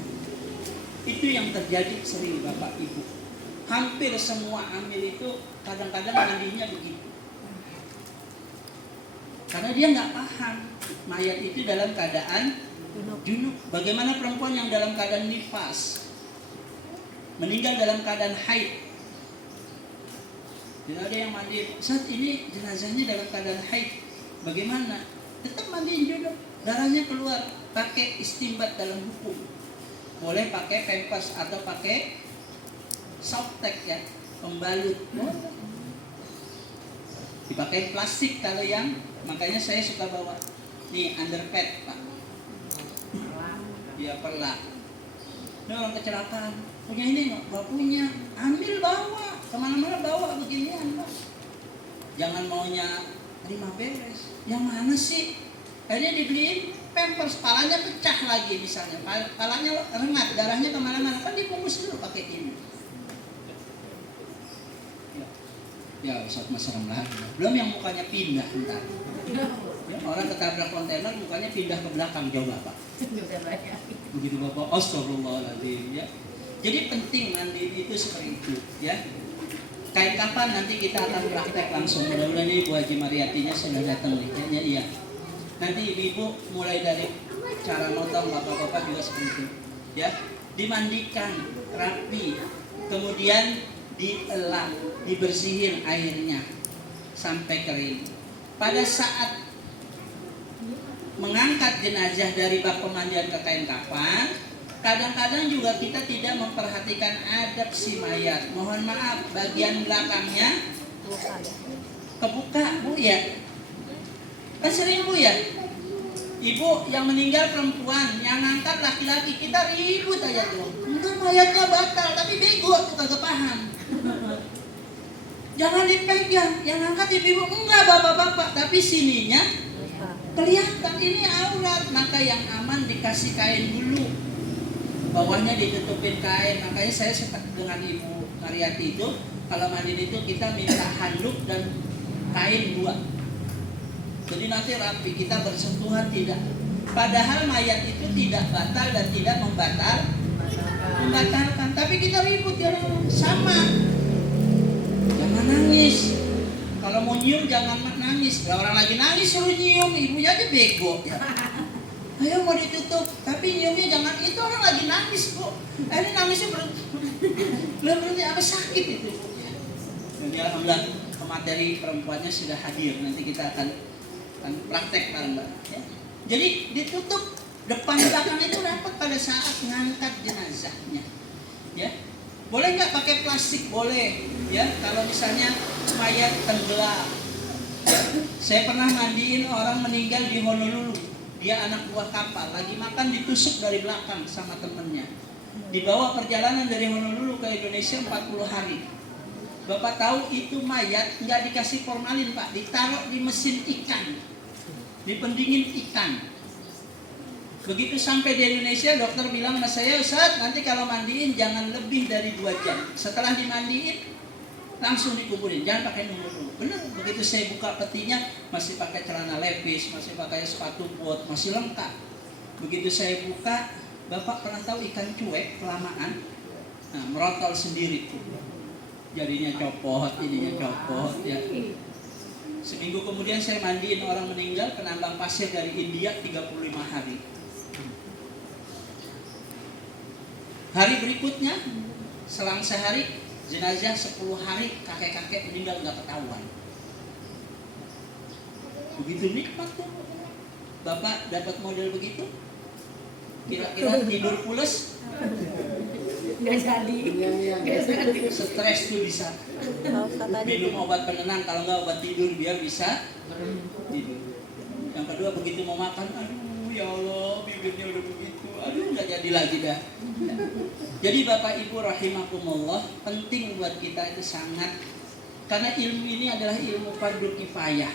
Itu yang terjadi sering Bapak Ibu. Hampir semua amil itu kadang-kadang mandinya begitu. Karena dia nggak paham mayat itu dalam keadaan junub. Bagaimana perempuan yang dalam keadaan nifas, meninggal dalam keadaan haid. Tidak ada yang mandi. Saat ini jenazahnya dalam keadaan haid. Bagaimana? Tetap mandiin junub. Darahnya keluar. Pakai istimbat dalam hukum. Boleh pakai pampers atau pakai softtek ya, pembalut. Dipakai plastik kalau yang, makanya saya suka bawa nih underpad Pak. Dia perlah. Ini orang kecelakaan, punya ini nggak? Gak punya, ambil bawa, kemana-mana bawa beginian Pak. Jangan maunya terima beres. Yang mana sih? Akhirnya dibeliin pampers, palanya pecah lagi misalnya, palanya rengat, darahnya kemana-mana, kan dibungkus dulu pakai ini. Ya Ustaz mas serem lagi. Belum yang mukanya pindah ntar. Ya, orang ketabrak kontainer mukanya pindah ke belakang, coba Pak. Begitu Bapak, astagfirullahaladzim ya. Jadi penting mandi itu seperti itu ya. Kain kapan nanti kita akan praktek langsung. Mudah-mudahan ini Bu Haji Mariatinya sudah datang nih. Kayaknya iya. Nanti ibu mulai dari cara motong, bapak-bapak juga seperti itu. Ya, dimandikan rapi, kemudian dielak, dibersihin airnya sampai kering. Pada saat mengangkat jenazah dari bak pemandian ke kain kafan, kadang-kadang juga kita tidak memperhatikan adab si mayat. Mohon maaf, bagian belakangnya kebuka Bu ya. Kan sering Bu ya, ibu yang meninggal perempuan, yang ngangkat laki-laki, kita ribut aja tuh. Enggak, mayatnya batal, tapi bego tuh kagak paham. Jangan dipegang, yang ngangkat ibu, enggak bapak-bapak, tapi sininya kelihatan ini aurat, maka yang aman dikasih kain dulu. Bawahnya ditutupin kain. Makanya saya sepakat dengan Ibu Mariati itu, kalau mandi itu kita minta handuk dan kain 2. Jadi nanti rapi, kita bersentuhan tidak. Padahal mayat itu tidak batal dan tidak membatalkan. Tapi kita ribut ya, sama. Jangan nangis. Kalau mau nyium jangan nangis. Kalau orang lagi nangis suruh nyium, ibunya aja bego ya. Ayo mau ditutup, tapi nyiumnya jangan. Itu orang lagi nangis Bu. Ini nangisnya berhenti apa sakit itu. Dan alhamdulillah materi perempuannya sudah hadir. Nanti kita akan praktek bareng-bareng ya. Jadi ditutup depan belakang itu rapat pada saat ngangkat jenazahnya. Ya. Boleh nggak pakai plastik? Boleh. Ya, kalau misalnya mayat tenggelam. Ya. Saya pernah mandiin orang meninggal di Honolulu. Dia anak buah kapal, lagi makan ditusuk dari belakang sama temennya. Dibawa perjalanan dari Honolulu ke Indonesia 40 hari. Bapak tahu itu mayat nggak dikasih formalin Pak, ditaruh di mesin ikan, di pendingin ikan. Begitu sampai di Indonesia, dokter bilang sama saya, Ustaz, nanti kalau mandiin jangan lebih dari 2 jam. Setelah dimandiin, langsung dikuburin, jangan pakai nunggu dulu. Benar, begitu saya buka petinya, masih pakai celana levis, masih pakai sepatu bot, masih lengkap. Begitu saya buka, Bapak pernah tahu ikan cuek kelamaan? Nah, merotol sendiri. Jadinya copot, ininya copot ya. Seminggu kemudian saya mandiin orang meninggal penambang pasir dari India 35 hari. Hari berikutnya, selang sehari, jenazah 10 hari, kakek-kakek meninggal nggak ketahuan. Begitu nikmat tuh. Bapak dapat model begitu? Kira-kira tidur pules? Nggak jadi. Stres tuh bisa. Minum obat penenang, kalau nggak obat tidur biar bisa tidur. Yang kedua begitu mau makan, aduh ya Allah bibirnya udah begitu, aduh nggak jadi lagi dah. Jadi Bapak Ibu rahimakumullah, penting buat kita itu sangat, karena ilmu ini adalah ilmu fardhu kifayah.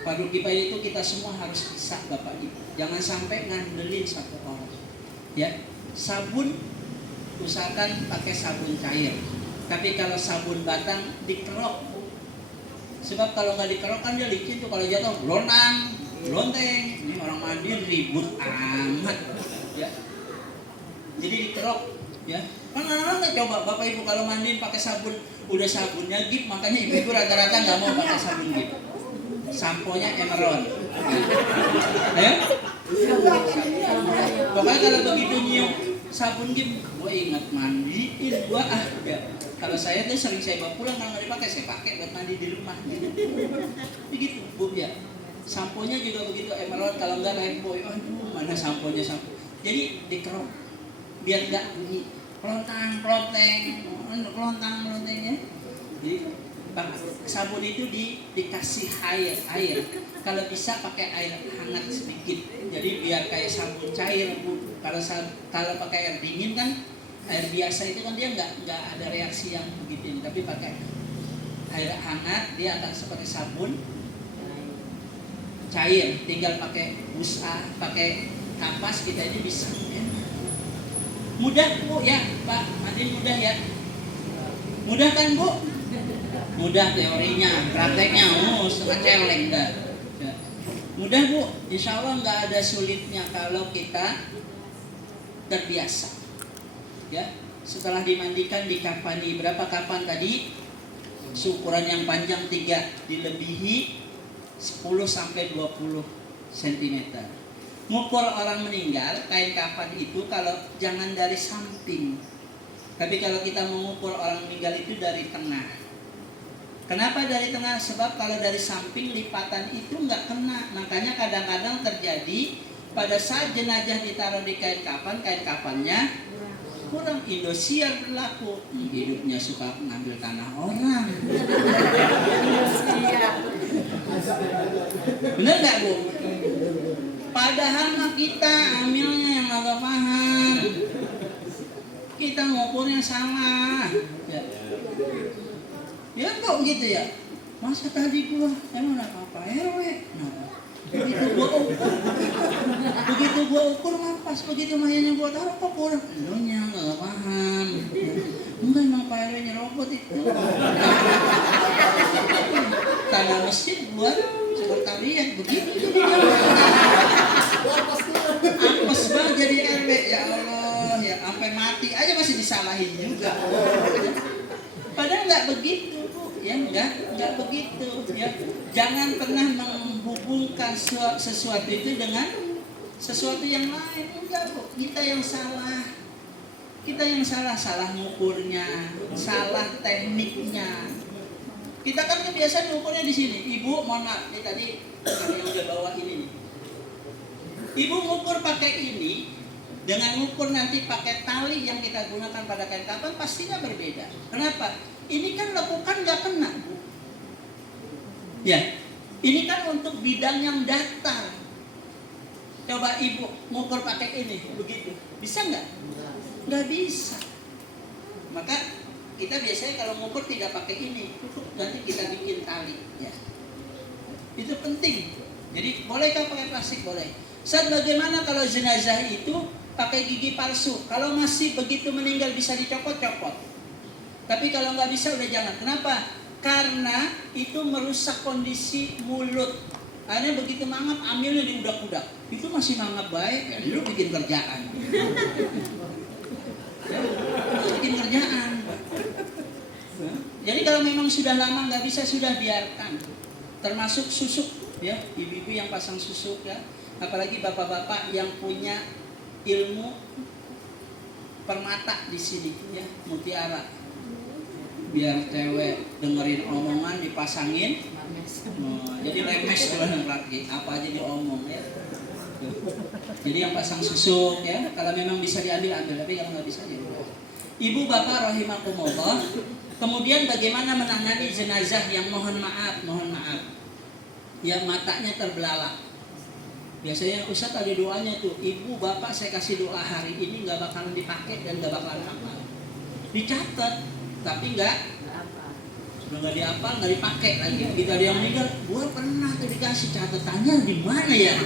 Fardhu kifayah itu kita semua harus bisa Bapak Ibu. Jangan sampai ngandelin satu orang. Ya, sabun usahakan pakai sabun cair. Tapi kalau sabun batang dikerok. Sebab kalau nggak dikerok kan dia licin tuh, kalau jatuh lontang, lonteng. Ini orang mandi ribut amat. Ya. Jadi dikerok, ya. Kan orang nggak coba Bapak Ibu kalau mandiin pakai sabun, udah sabunnya Gip, makanya ibu-ibu rata-rata nggak mau pakai sabun Gip. Samponya Emeron. Ya. Pokoknya kalau begitu nyium sabun Gip, gue ingat mandiin gue ya. Kalau saya tuh sering saya bawa pulang, kalau nggak dipakai saya pakai buat mandi di rumah. Begitu Bu ya. Samponya juga begitu Emeron, kalau nggak Lifebuoy. Aduh, mana samponya sampo. Jadi dikerok biar nggak bunyi pelontang ya. Jadi sabun itu dikasih air. Kalau bisa pakai air hangat sedikit. Jadi biar kayak sabun cair Bu. Kalau pakai air dingin kan, air biasa itu kan dia nggak ada reaksi yang begitu. Tapi pakai air hangat dia akan seperti sabun cair. Tinggal pakai busa, pakai kapas, kita ini bisa. Mudah Bu ya Pak, mandi mudah ya. Mudah kan Bu? Mudah teorinya, prakteknya setengah celeng dah. Ya. Mudah Bu, insya Allah nggak ada sulitnya kalau kita terbiasa. Ya, setelah dimandikan dikafani. Berapa kapan tadi? Ukuran yang panjang 3 dilebihi 10 sampai 20 cm. Ngukur orang meninggal, kain kafan itu kalau jangan dari samping. Tapi kalau kita mengukur orang meninggal itu dari tengah. Kenapa dari tengah? Sebab kalau dari samping lipatan itu nggak kena. Makanya kadang-kadang terjadi pada saat jenazah ditaruh di kain kafannya kurang. Indosiar berlaku. Hidupnya suka ngambil tanah orang. Bener nggak Bu? Padahal mah kita amilnya yang agak paham. Kita ngukurnya salah. Ya kok gitu ya? Masa tadi gua emang apa RW? Begitu gua ukur pas begitu mayanya gua taruh kok kurang. Elunya nggak paham. Enggak, emang Pak RW nyerobot itu. Tanah masjid buat sekretariat begitu. Apes banget jadi RW, ya Allah, ya sampai mati aja masih disalahin juga. Padahal nggak begitu, Bu. Ya nggak begitu. Ya, jangan pernah menghubungkan sesuatu itu dengan sesuatu yang lain. Enggak, Bu. Kita yang salah. Kita yang salah ngukurnya, salah tekniknya. Kita kan kebiasaan ngukurnya di sini. Ibu, mohon maaf, ini tadi ada yang udah bawa ini nih. Ibu ngukur pakai ini dengan ngukur nanti pakai tali yang kita gunakan pada kain kafan pastinya berbeda. Kenapa? Ini kan lekukan nggak kena, Bu. Ya, ini kan untuk bidang yang datar. Coba Ibu ngukur pakai ini, begitu, bisa nggak? Nggak bisa. Maka kita biasanya kalau ngukur tidak pakai ini, nanti kita bikin tali. Ya, itu penting. Jadi bolehkah pakai plastik? Boleh. Saat bagaimana kalau jenazah itu pakai gigi palsu? Kalau masih begitu meninggal bisa dicopot-copot. Tapi kalau nggak bisa udah jangan. Kenapa? Karena itu merusak kondisi mulut. Akhirnya begitu mangap ambilnya diudak-udak. Itu masih mangap baik, ya lu bikin kerjaan. Ya, bikin kerjaan. Jadi kalau memang sudah lama nggak bisa sudah biarkan. Termasuk susuk, ya, ibu-ibu yang pasang susuk ya. Apalagi bapak-bapak yang punya ilmu permata di sini ya, mutiara. Biar cewek dengerin omongan dipasangin. Jadi remes tuh laki, apa aja diomong ya. Jadi yang pasang susuk ya, kalau memang bisa diambil tapi kalau nggak bisa ya. Ibu bapak rahimakumullah. Kemudian bagaimana menangani jenazah yang mohon maaf ya matanya terbelalak. Biasanya Ustaz ada doanya tuh, ibu bapak saya kasih doa hari ini nggak bakalan dipakai dan nggak bakalan hafal. Dicatat, tapi nggak dihafal, nggak dipakai lagi. Kita ada yang meninggal, gua pernah tuh dikasih catatannya di mana ya?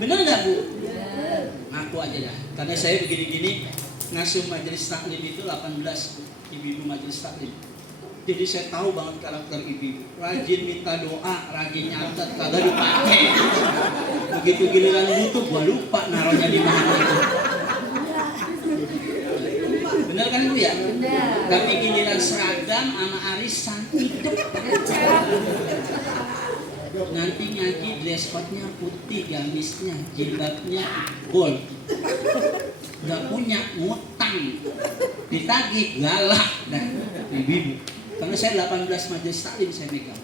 Benar nggak Bu? Ngaku aja dah. Karena saya begini-gini ngasuh majelis taklim itu 18 ibu-ibu majelis taklim. Jadi saya tahu banget karakter ibu-ibu. Rajin minta doa, rajin nyatet, kagak dipakai. Begitu giliran butuh, gua lupa naruhnya di mana itu. Bener kan Bu ya? Bener. Tapi giliran seragam sama arisan hidup. Nanti ngaji dress code-nya putih, gamisnya, jilbabnya gold. Gak punya, ngutang, ditagih, galak. Nah, ibu-ibu. Karena saya 18 majelis taklim saya megang.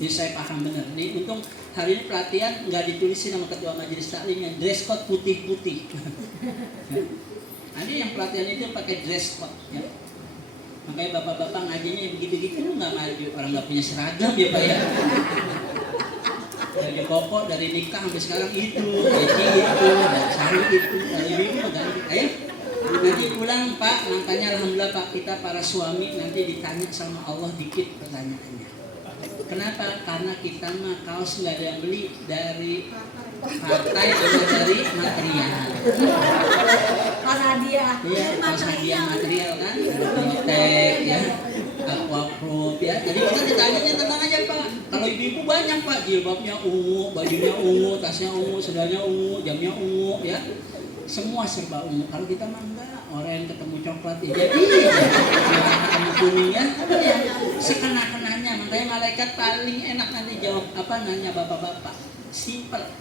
Jadi saya paham benar. Ini untung hari ini pelatihan nggak ditulisin sama ketua majelis taklimnya, dress code putih-putih. Ada yang pelatihan itu pakai dress code. Ya. Makanya bapak-bapak ngajinya begitu-gitu lu nggak maju, orang nggak punya seragam ya Pak ya. Dari pokok dari nikah sampai sekarang itu, peci itu, dari sari itu, dari ibu ganti. Ayo. Nanti pulang Pak, makanya alhamdulillah Pak kita para suami nanti ditanya sama Allah dikit pertanyaannya. Kenapa? Karena kita mah kaos nggak ada yang beli dari partai atau dari material. Pas hadiah. Iya, pas hadiah material kan, Bitek ya, Aquaproof ya. Jadi kita ditanyanya tenang aja Pak. Kalau ibu-ibu banyak Pak, jilbabnya ungu, bajunya ungu, tasnya ungu, sendalnya ungu, jamnya ungu ya. Semua serba ungu. Kalau kita mah enggak, oranye ketemu coklat ya. Jadi merah ketemu kuning ya. Sekena-kenanya. Makanya malaikat paling enak nanti jawab apa nanya bapak-bapak. Simple.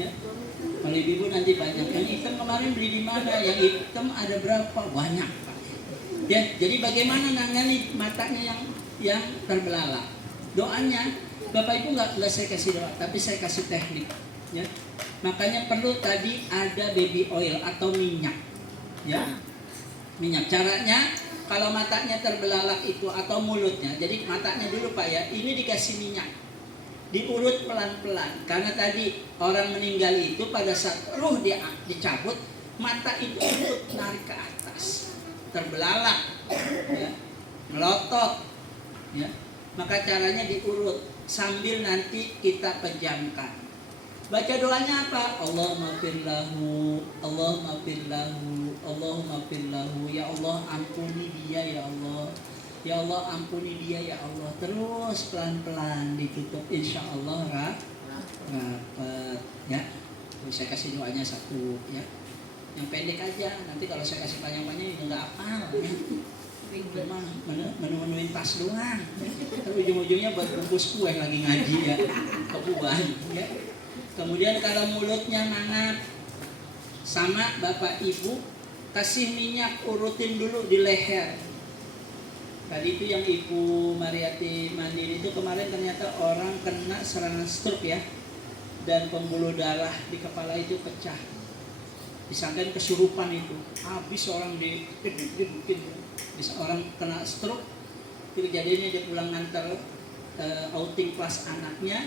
Ya. Kalau ibu nanti banyak. Yang hitam kemarin beli di mana? Yang hitam ada berapa? Banyak Pak. Ya, jadi bagaimana nangani matanya yang yang terbelalak. Doanya, Bapak Ibu nggak saya kasih doa, tapi saya kasih teknik. Ya. Makanya perlu tadi ada baby oil atau minyak. Ya. Minyak. Caranya kalau matanya terbelalak itu atau mulutnya, jadi matanya dulu Pak ya, ini dikasih minyak. Diurut pelan-pelan. Karena tadi orang meninggal itu pada saat ruh dia dicabut, mata itu ikut narik ke atas. Terbelalak. Ya. Melotot. Ya. Maka caranya diurut sambil nanti kita pejamkan. Baca doanya apa? Allahumma firlahu, Allahumma firlahu, Allahumma firlahu. Ya Allah ampuni dia ya Allah. Ya Allah ampuni dia ya Allah. Terus pelan-pelan ditutup, insya Allah rapat. Ya. Terus saya kasih doanya satu ya. Yang pendek aja. Nanti kalau saya kasih panjang-panjang itu nggak hafal. Ya. Cuma menu-menuin tas doang. Tapi ujung-ujungnya buat bungkus kue lagi ngaji ya. Kebuan ya. Kemudian kalau mulutnya mangap, sama Bapak Ibu kasih minyak, urutin dulu di leher. Tadi itu yang Ibu Mariati Mandiri itu kemarin ternyata orang kena serangan stroke ya. Dan pembuluh darah di kepala itu pecah. Disangkain kesurupan itu. Habis orang bisa orang kena stroke. Itu kejadiannya dia pulang ngantar outing kelas anaknya,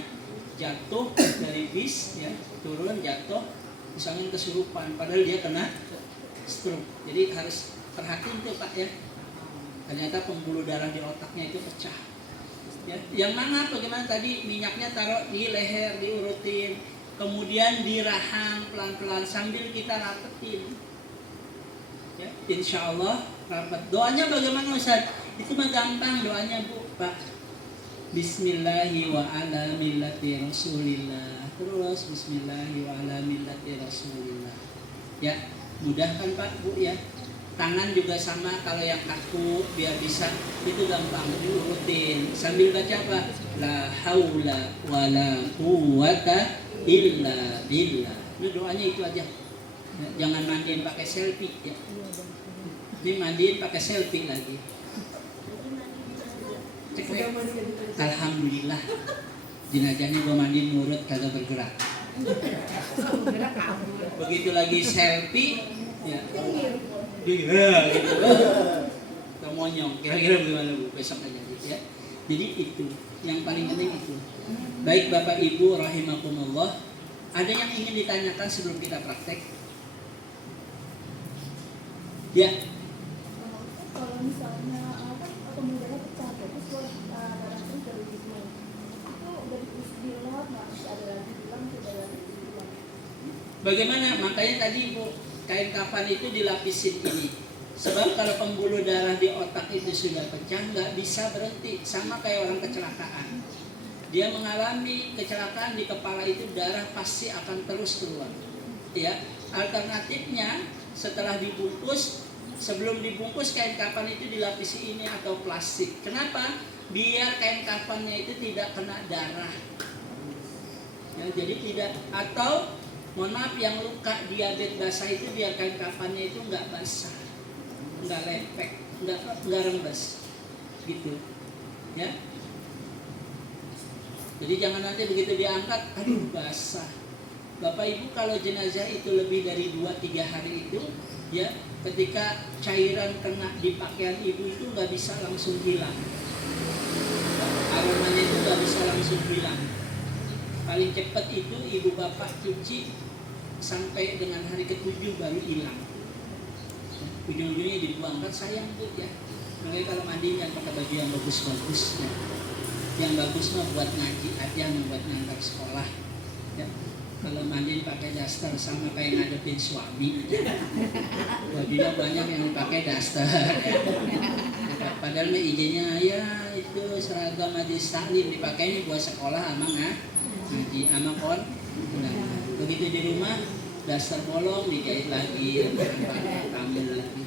jatuh dari bis ya, turun jatuh, disangkain kesurupan padahal dia kena stroke. Jadi harus perhatiin tuh Pak ya. Ternyata pembuluh darah di otaknya itu pecah. Ya, yang mana bagaimana tadi minyaknya taruh di leher, diurutin, kemudian dirahang pelan-pelan sambil kita rapetin. Ya, insya Allah rapat. Doanya bagaimana Ustaz? Itu mah gampang doanya Bu, Pak. Bismillahi wa ala millati Rasulillah. Terus Bismillahi wa ala millati Rasulillah. Ya, mudah kan Pak Bu ya. Tangan juga sama, kalau yang kaku biar bisa itu gampang diurutin sambil baca apa? La haula wala quwata illa billah. Ini doanya itu aja. Ya, jangan mandiin pakai selfie ya. Ini mandiin pakai selfie lagi. Cek. Alhamdulillah. Jenazahnya gua mandiin nurut kagak bergerak. Begitu lagi selfie ya. Gitu. Kita monyong. Kira-kira bagaimana Bu? Besok aja ya. Jadi itu yang paling penting itu. Baik Bapak Ibu rahimakumullah, ada yang ingin ditanyakan sebelum kita praktek? Ya. Kalau misalnya pembuluh pecah terus darah terus dari itu dari dirawat nggak ada lagi bilang tidak lagi bilang. Bagaimana? Makanya tadi Bu, kain kafan itu dilapisin ini. Sebab kalau pembuluh darah di otak itu sudah pecah, nggak bisa berhenti. Sama kayak orang kecelakaan. Dia mengalami kecelakaan di kepala itu, darah pasti akan terus keluar. Ya, alternatifnya setelah dibungkus, sebelum dibungkus kain kafan itu dilapisi ini atau plastik. Kenapa? Biar kain kafannya itu tidak kena darah. Ya, jadi tidak, atau mohon maaf yang luka diabetes basah itu biar kain kafannya itu nggak basah, nggak lepek, nggak rembes, gitu, ya. Jadi jangan nanti begitu diangkat, aduh basah. Bapak Ibu kalau jenazah itu lebih dari 2-3 hari itu, ya, ketika cairan kena di pakaian ibu itu nggak bisa langsung hilang, aromanya itu nggak bisa langsung hilang. Paling cepat itu ibu bapak cuci sampai dengan hari ke-7 baru hilang. Ujung-ujungnya dibuang, kan sayang tuh ya. Makanya kalau mandi jangan pakai baju yang bagus-bagus ya. Yang bagus mah buat ngaji aja, buat ngantar sekolah ya. Kalau mandi pakai daster sama kayak ngadepin suami aja. Bajunya banyak yang pakai daster ya. Padahal mah izinnya ya itu seragam majelis taklim dipakai ini buat sekolah ama ngaji ama kon. Nah, begitu di rumah daster bolong dijahit lagi, ambil lagi.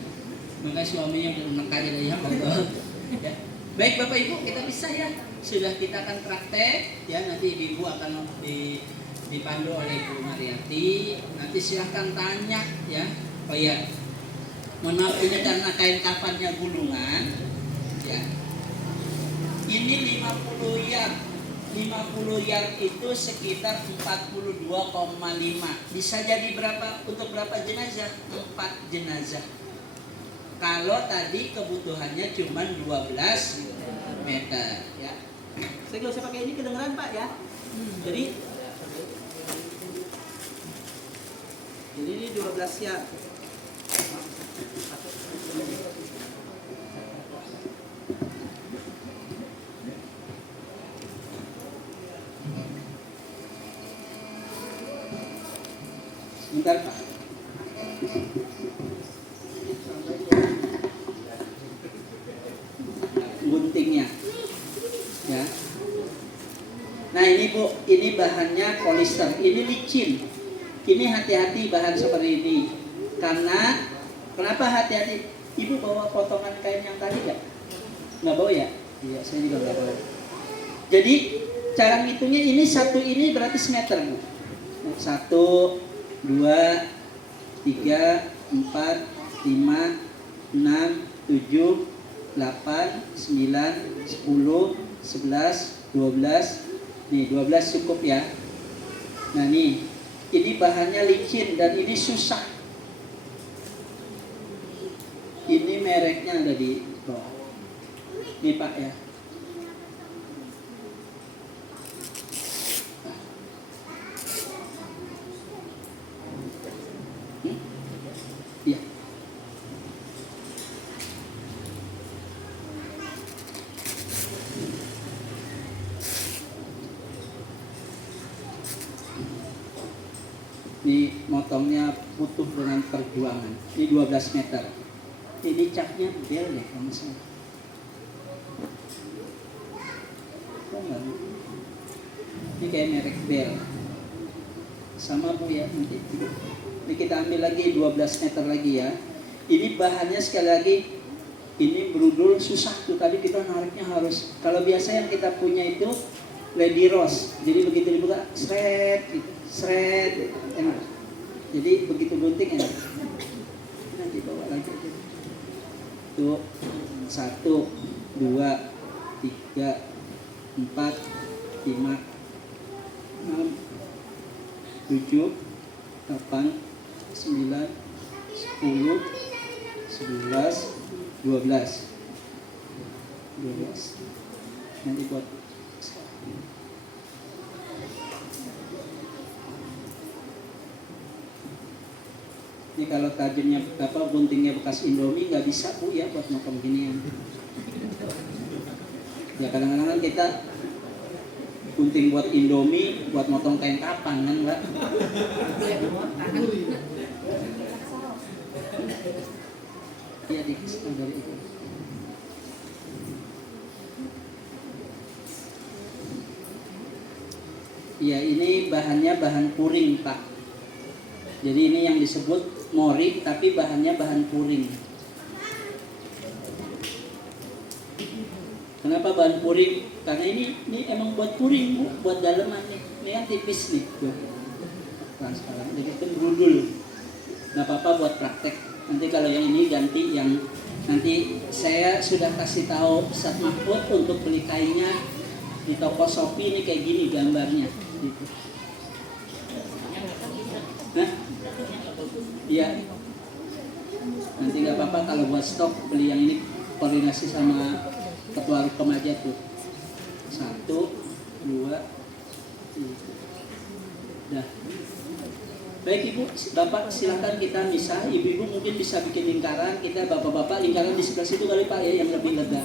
Maka suaminya udah enak aja ya Allah. Ya. Baik Bapak Ibu, kita bisa ya. Sudah kita akan praktek ya, nanti Ibu akan dipandu oleh Bu Mariati. Nanti silahkan tanya ya. Oh iya. Mohon maaf ini karena kain kafannya gulungan ya. Ini 50 yard. 50 yard itu sekitar 42,5. Bisa jadi berapa untuk berapa jenazah? 4 jenazah. Kalau tadi kebutuhannya cuma 12 meter ya. Saya nggak usah pakai ini, kedengeran Pak ya. Jadi ini 12 yard. Sebentar Pak. Guntingnya ya. Nah ini Bu, ini bahannya polister, ini licin. Ini hati-hati bahan seperti ini. Karena kenapa hati-hati? Ibu bawa potongan kain yang tadi nggak? Nggak bawa ya? Iya, saya juga nggak bawa. Jadi cara ngitungnya ini satu ini berarti semeter Bu. 1, 2, 3, 4, 5, 6, 7, 8, 9, 10, 11, 12. Nih 12 cukup ya. Nah nih, ini bahannya licin dan ini susah. Ini mereknya ada di bawah. Nih Pak ya. Iya. Ini motongnya butuh dengan perjuangan. Ini 12 meter. Ini capnya bel deh kalau misalnya. Kok enggak? Ini kayak merek bel. Sama Bu ya nanti. Ini kita ambil lagi 12 meter lagi ya. Ini bahannya sekali lagi, ini berudul susah tuh. Tadi kita nariknya harus, kalau biasa yang kita punya itu Lady Rose. Jadi begitu dibuka, seret, seret, enak. Jadi begitu gunting enak. Nanti bawa lagi. Tuh, 1, 2, 3, 4, 5, 6, 7, 8, 9, 10, 11, 12. Nanti buat ini kalau tajamnya apa guntingnya bekas Indomie nggak bisa Bu ya buat motong ginian. Ya kadang-kadang kan kita gunting buat Indomie buat motong kain kapan kan Mbak? Iya di dari itu. Ya ini bahannya bahan puring Pak. Jadi ini yang disebut morik tapi bahannya bahan puring. Kenapa bahan puring? Karena ini emang buat puring Bu, buat daleman nih. Ini yang tipis nih tuh. Transparan, jadi itu berudul. Nggak apa-apa buat praktek. Nanti kalau yang ini ganti yang nanti saya sudah kasih tahu Ustaz Mahfud untuk beli kainnya di toko Shopee ini kayak gini gambarnya gitu. Nah, iya. Nanti nggak apa-apa kalau buat stok beli yang ini koordinasi sama ketua Rukom aja tuh. 1, 2, 3. Dah. Baik Ibu, Bapak silakan kita misah. Ibu-ibu mungkin bisa bikin lingkaran. Kita bapak-bapak lingkaran di sebelah situ kali Pak ya yang lebih lega.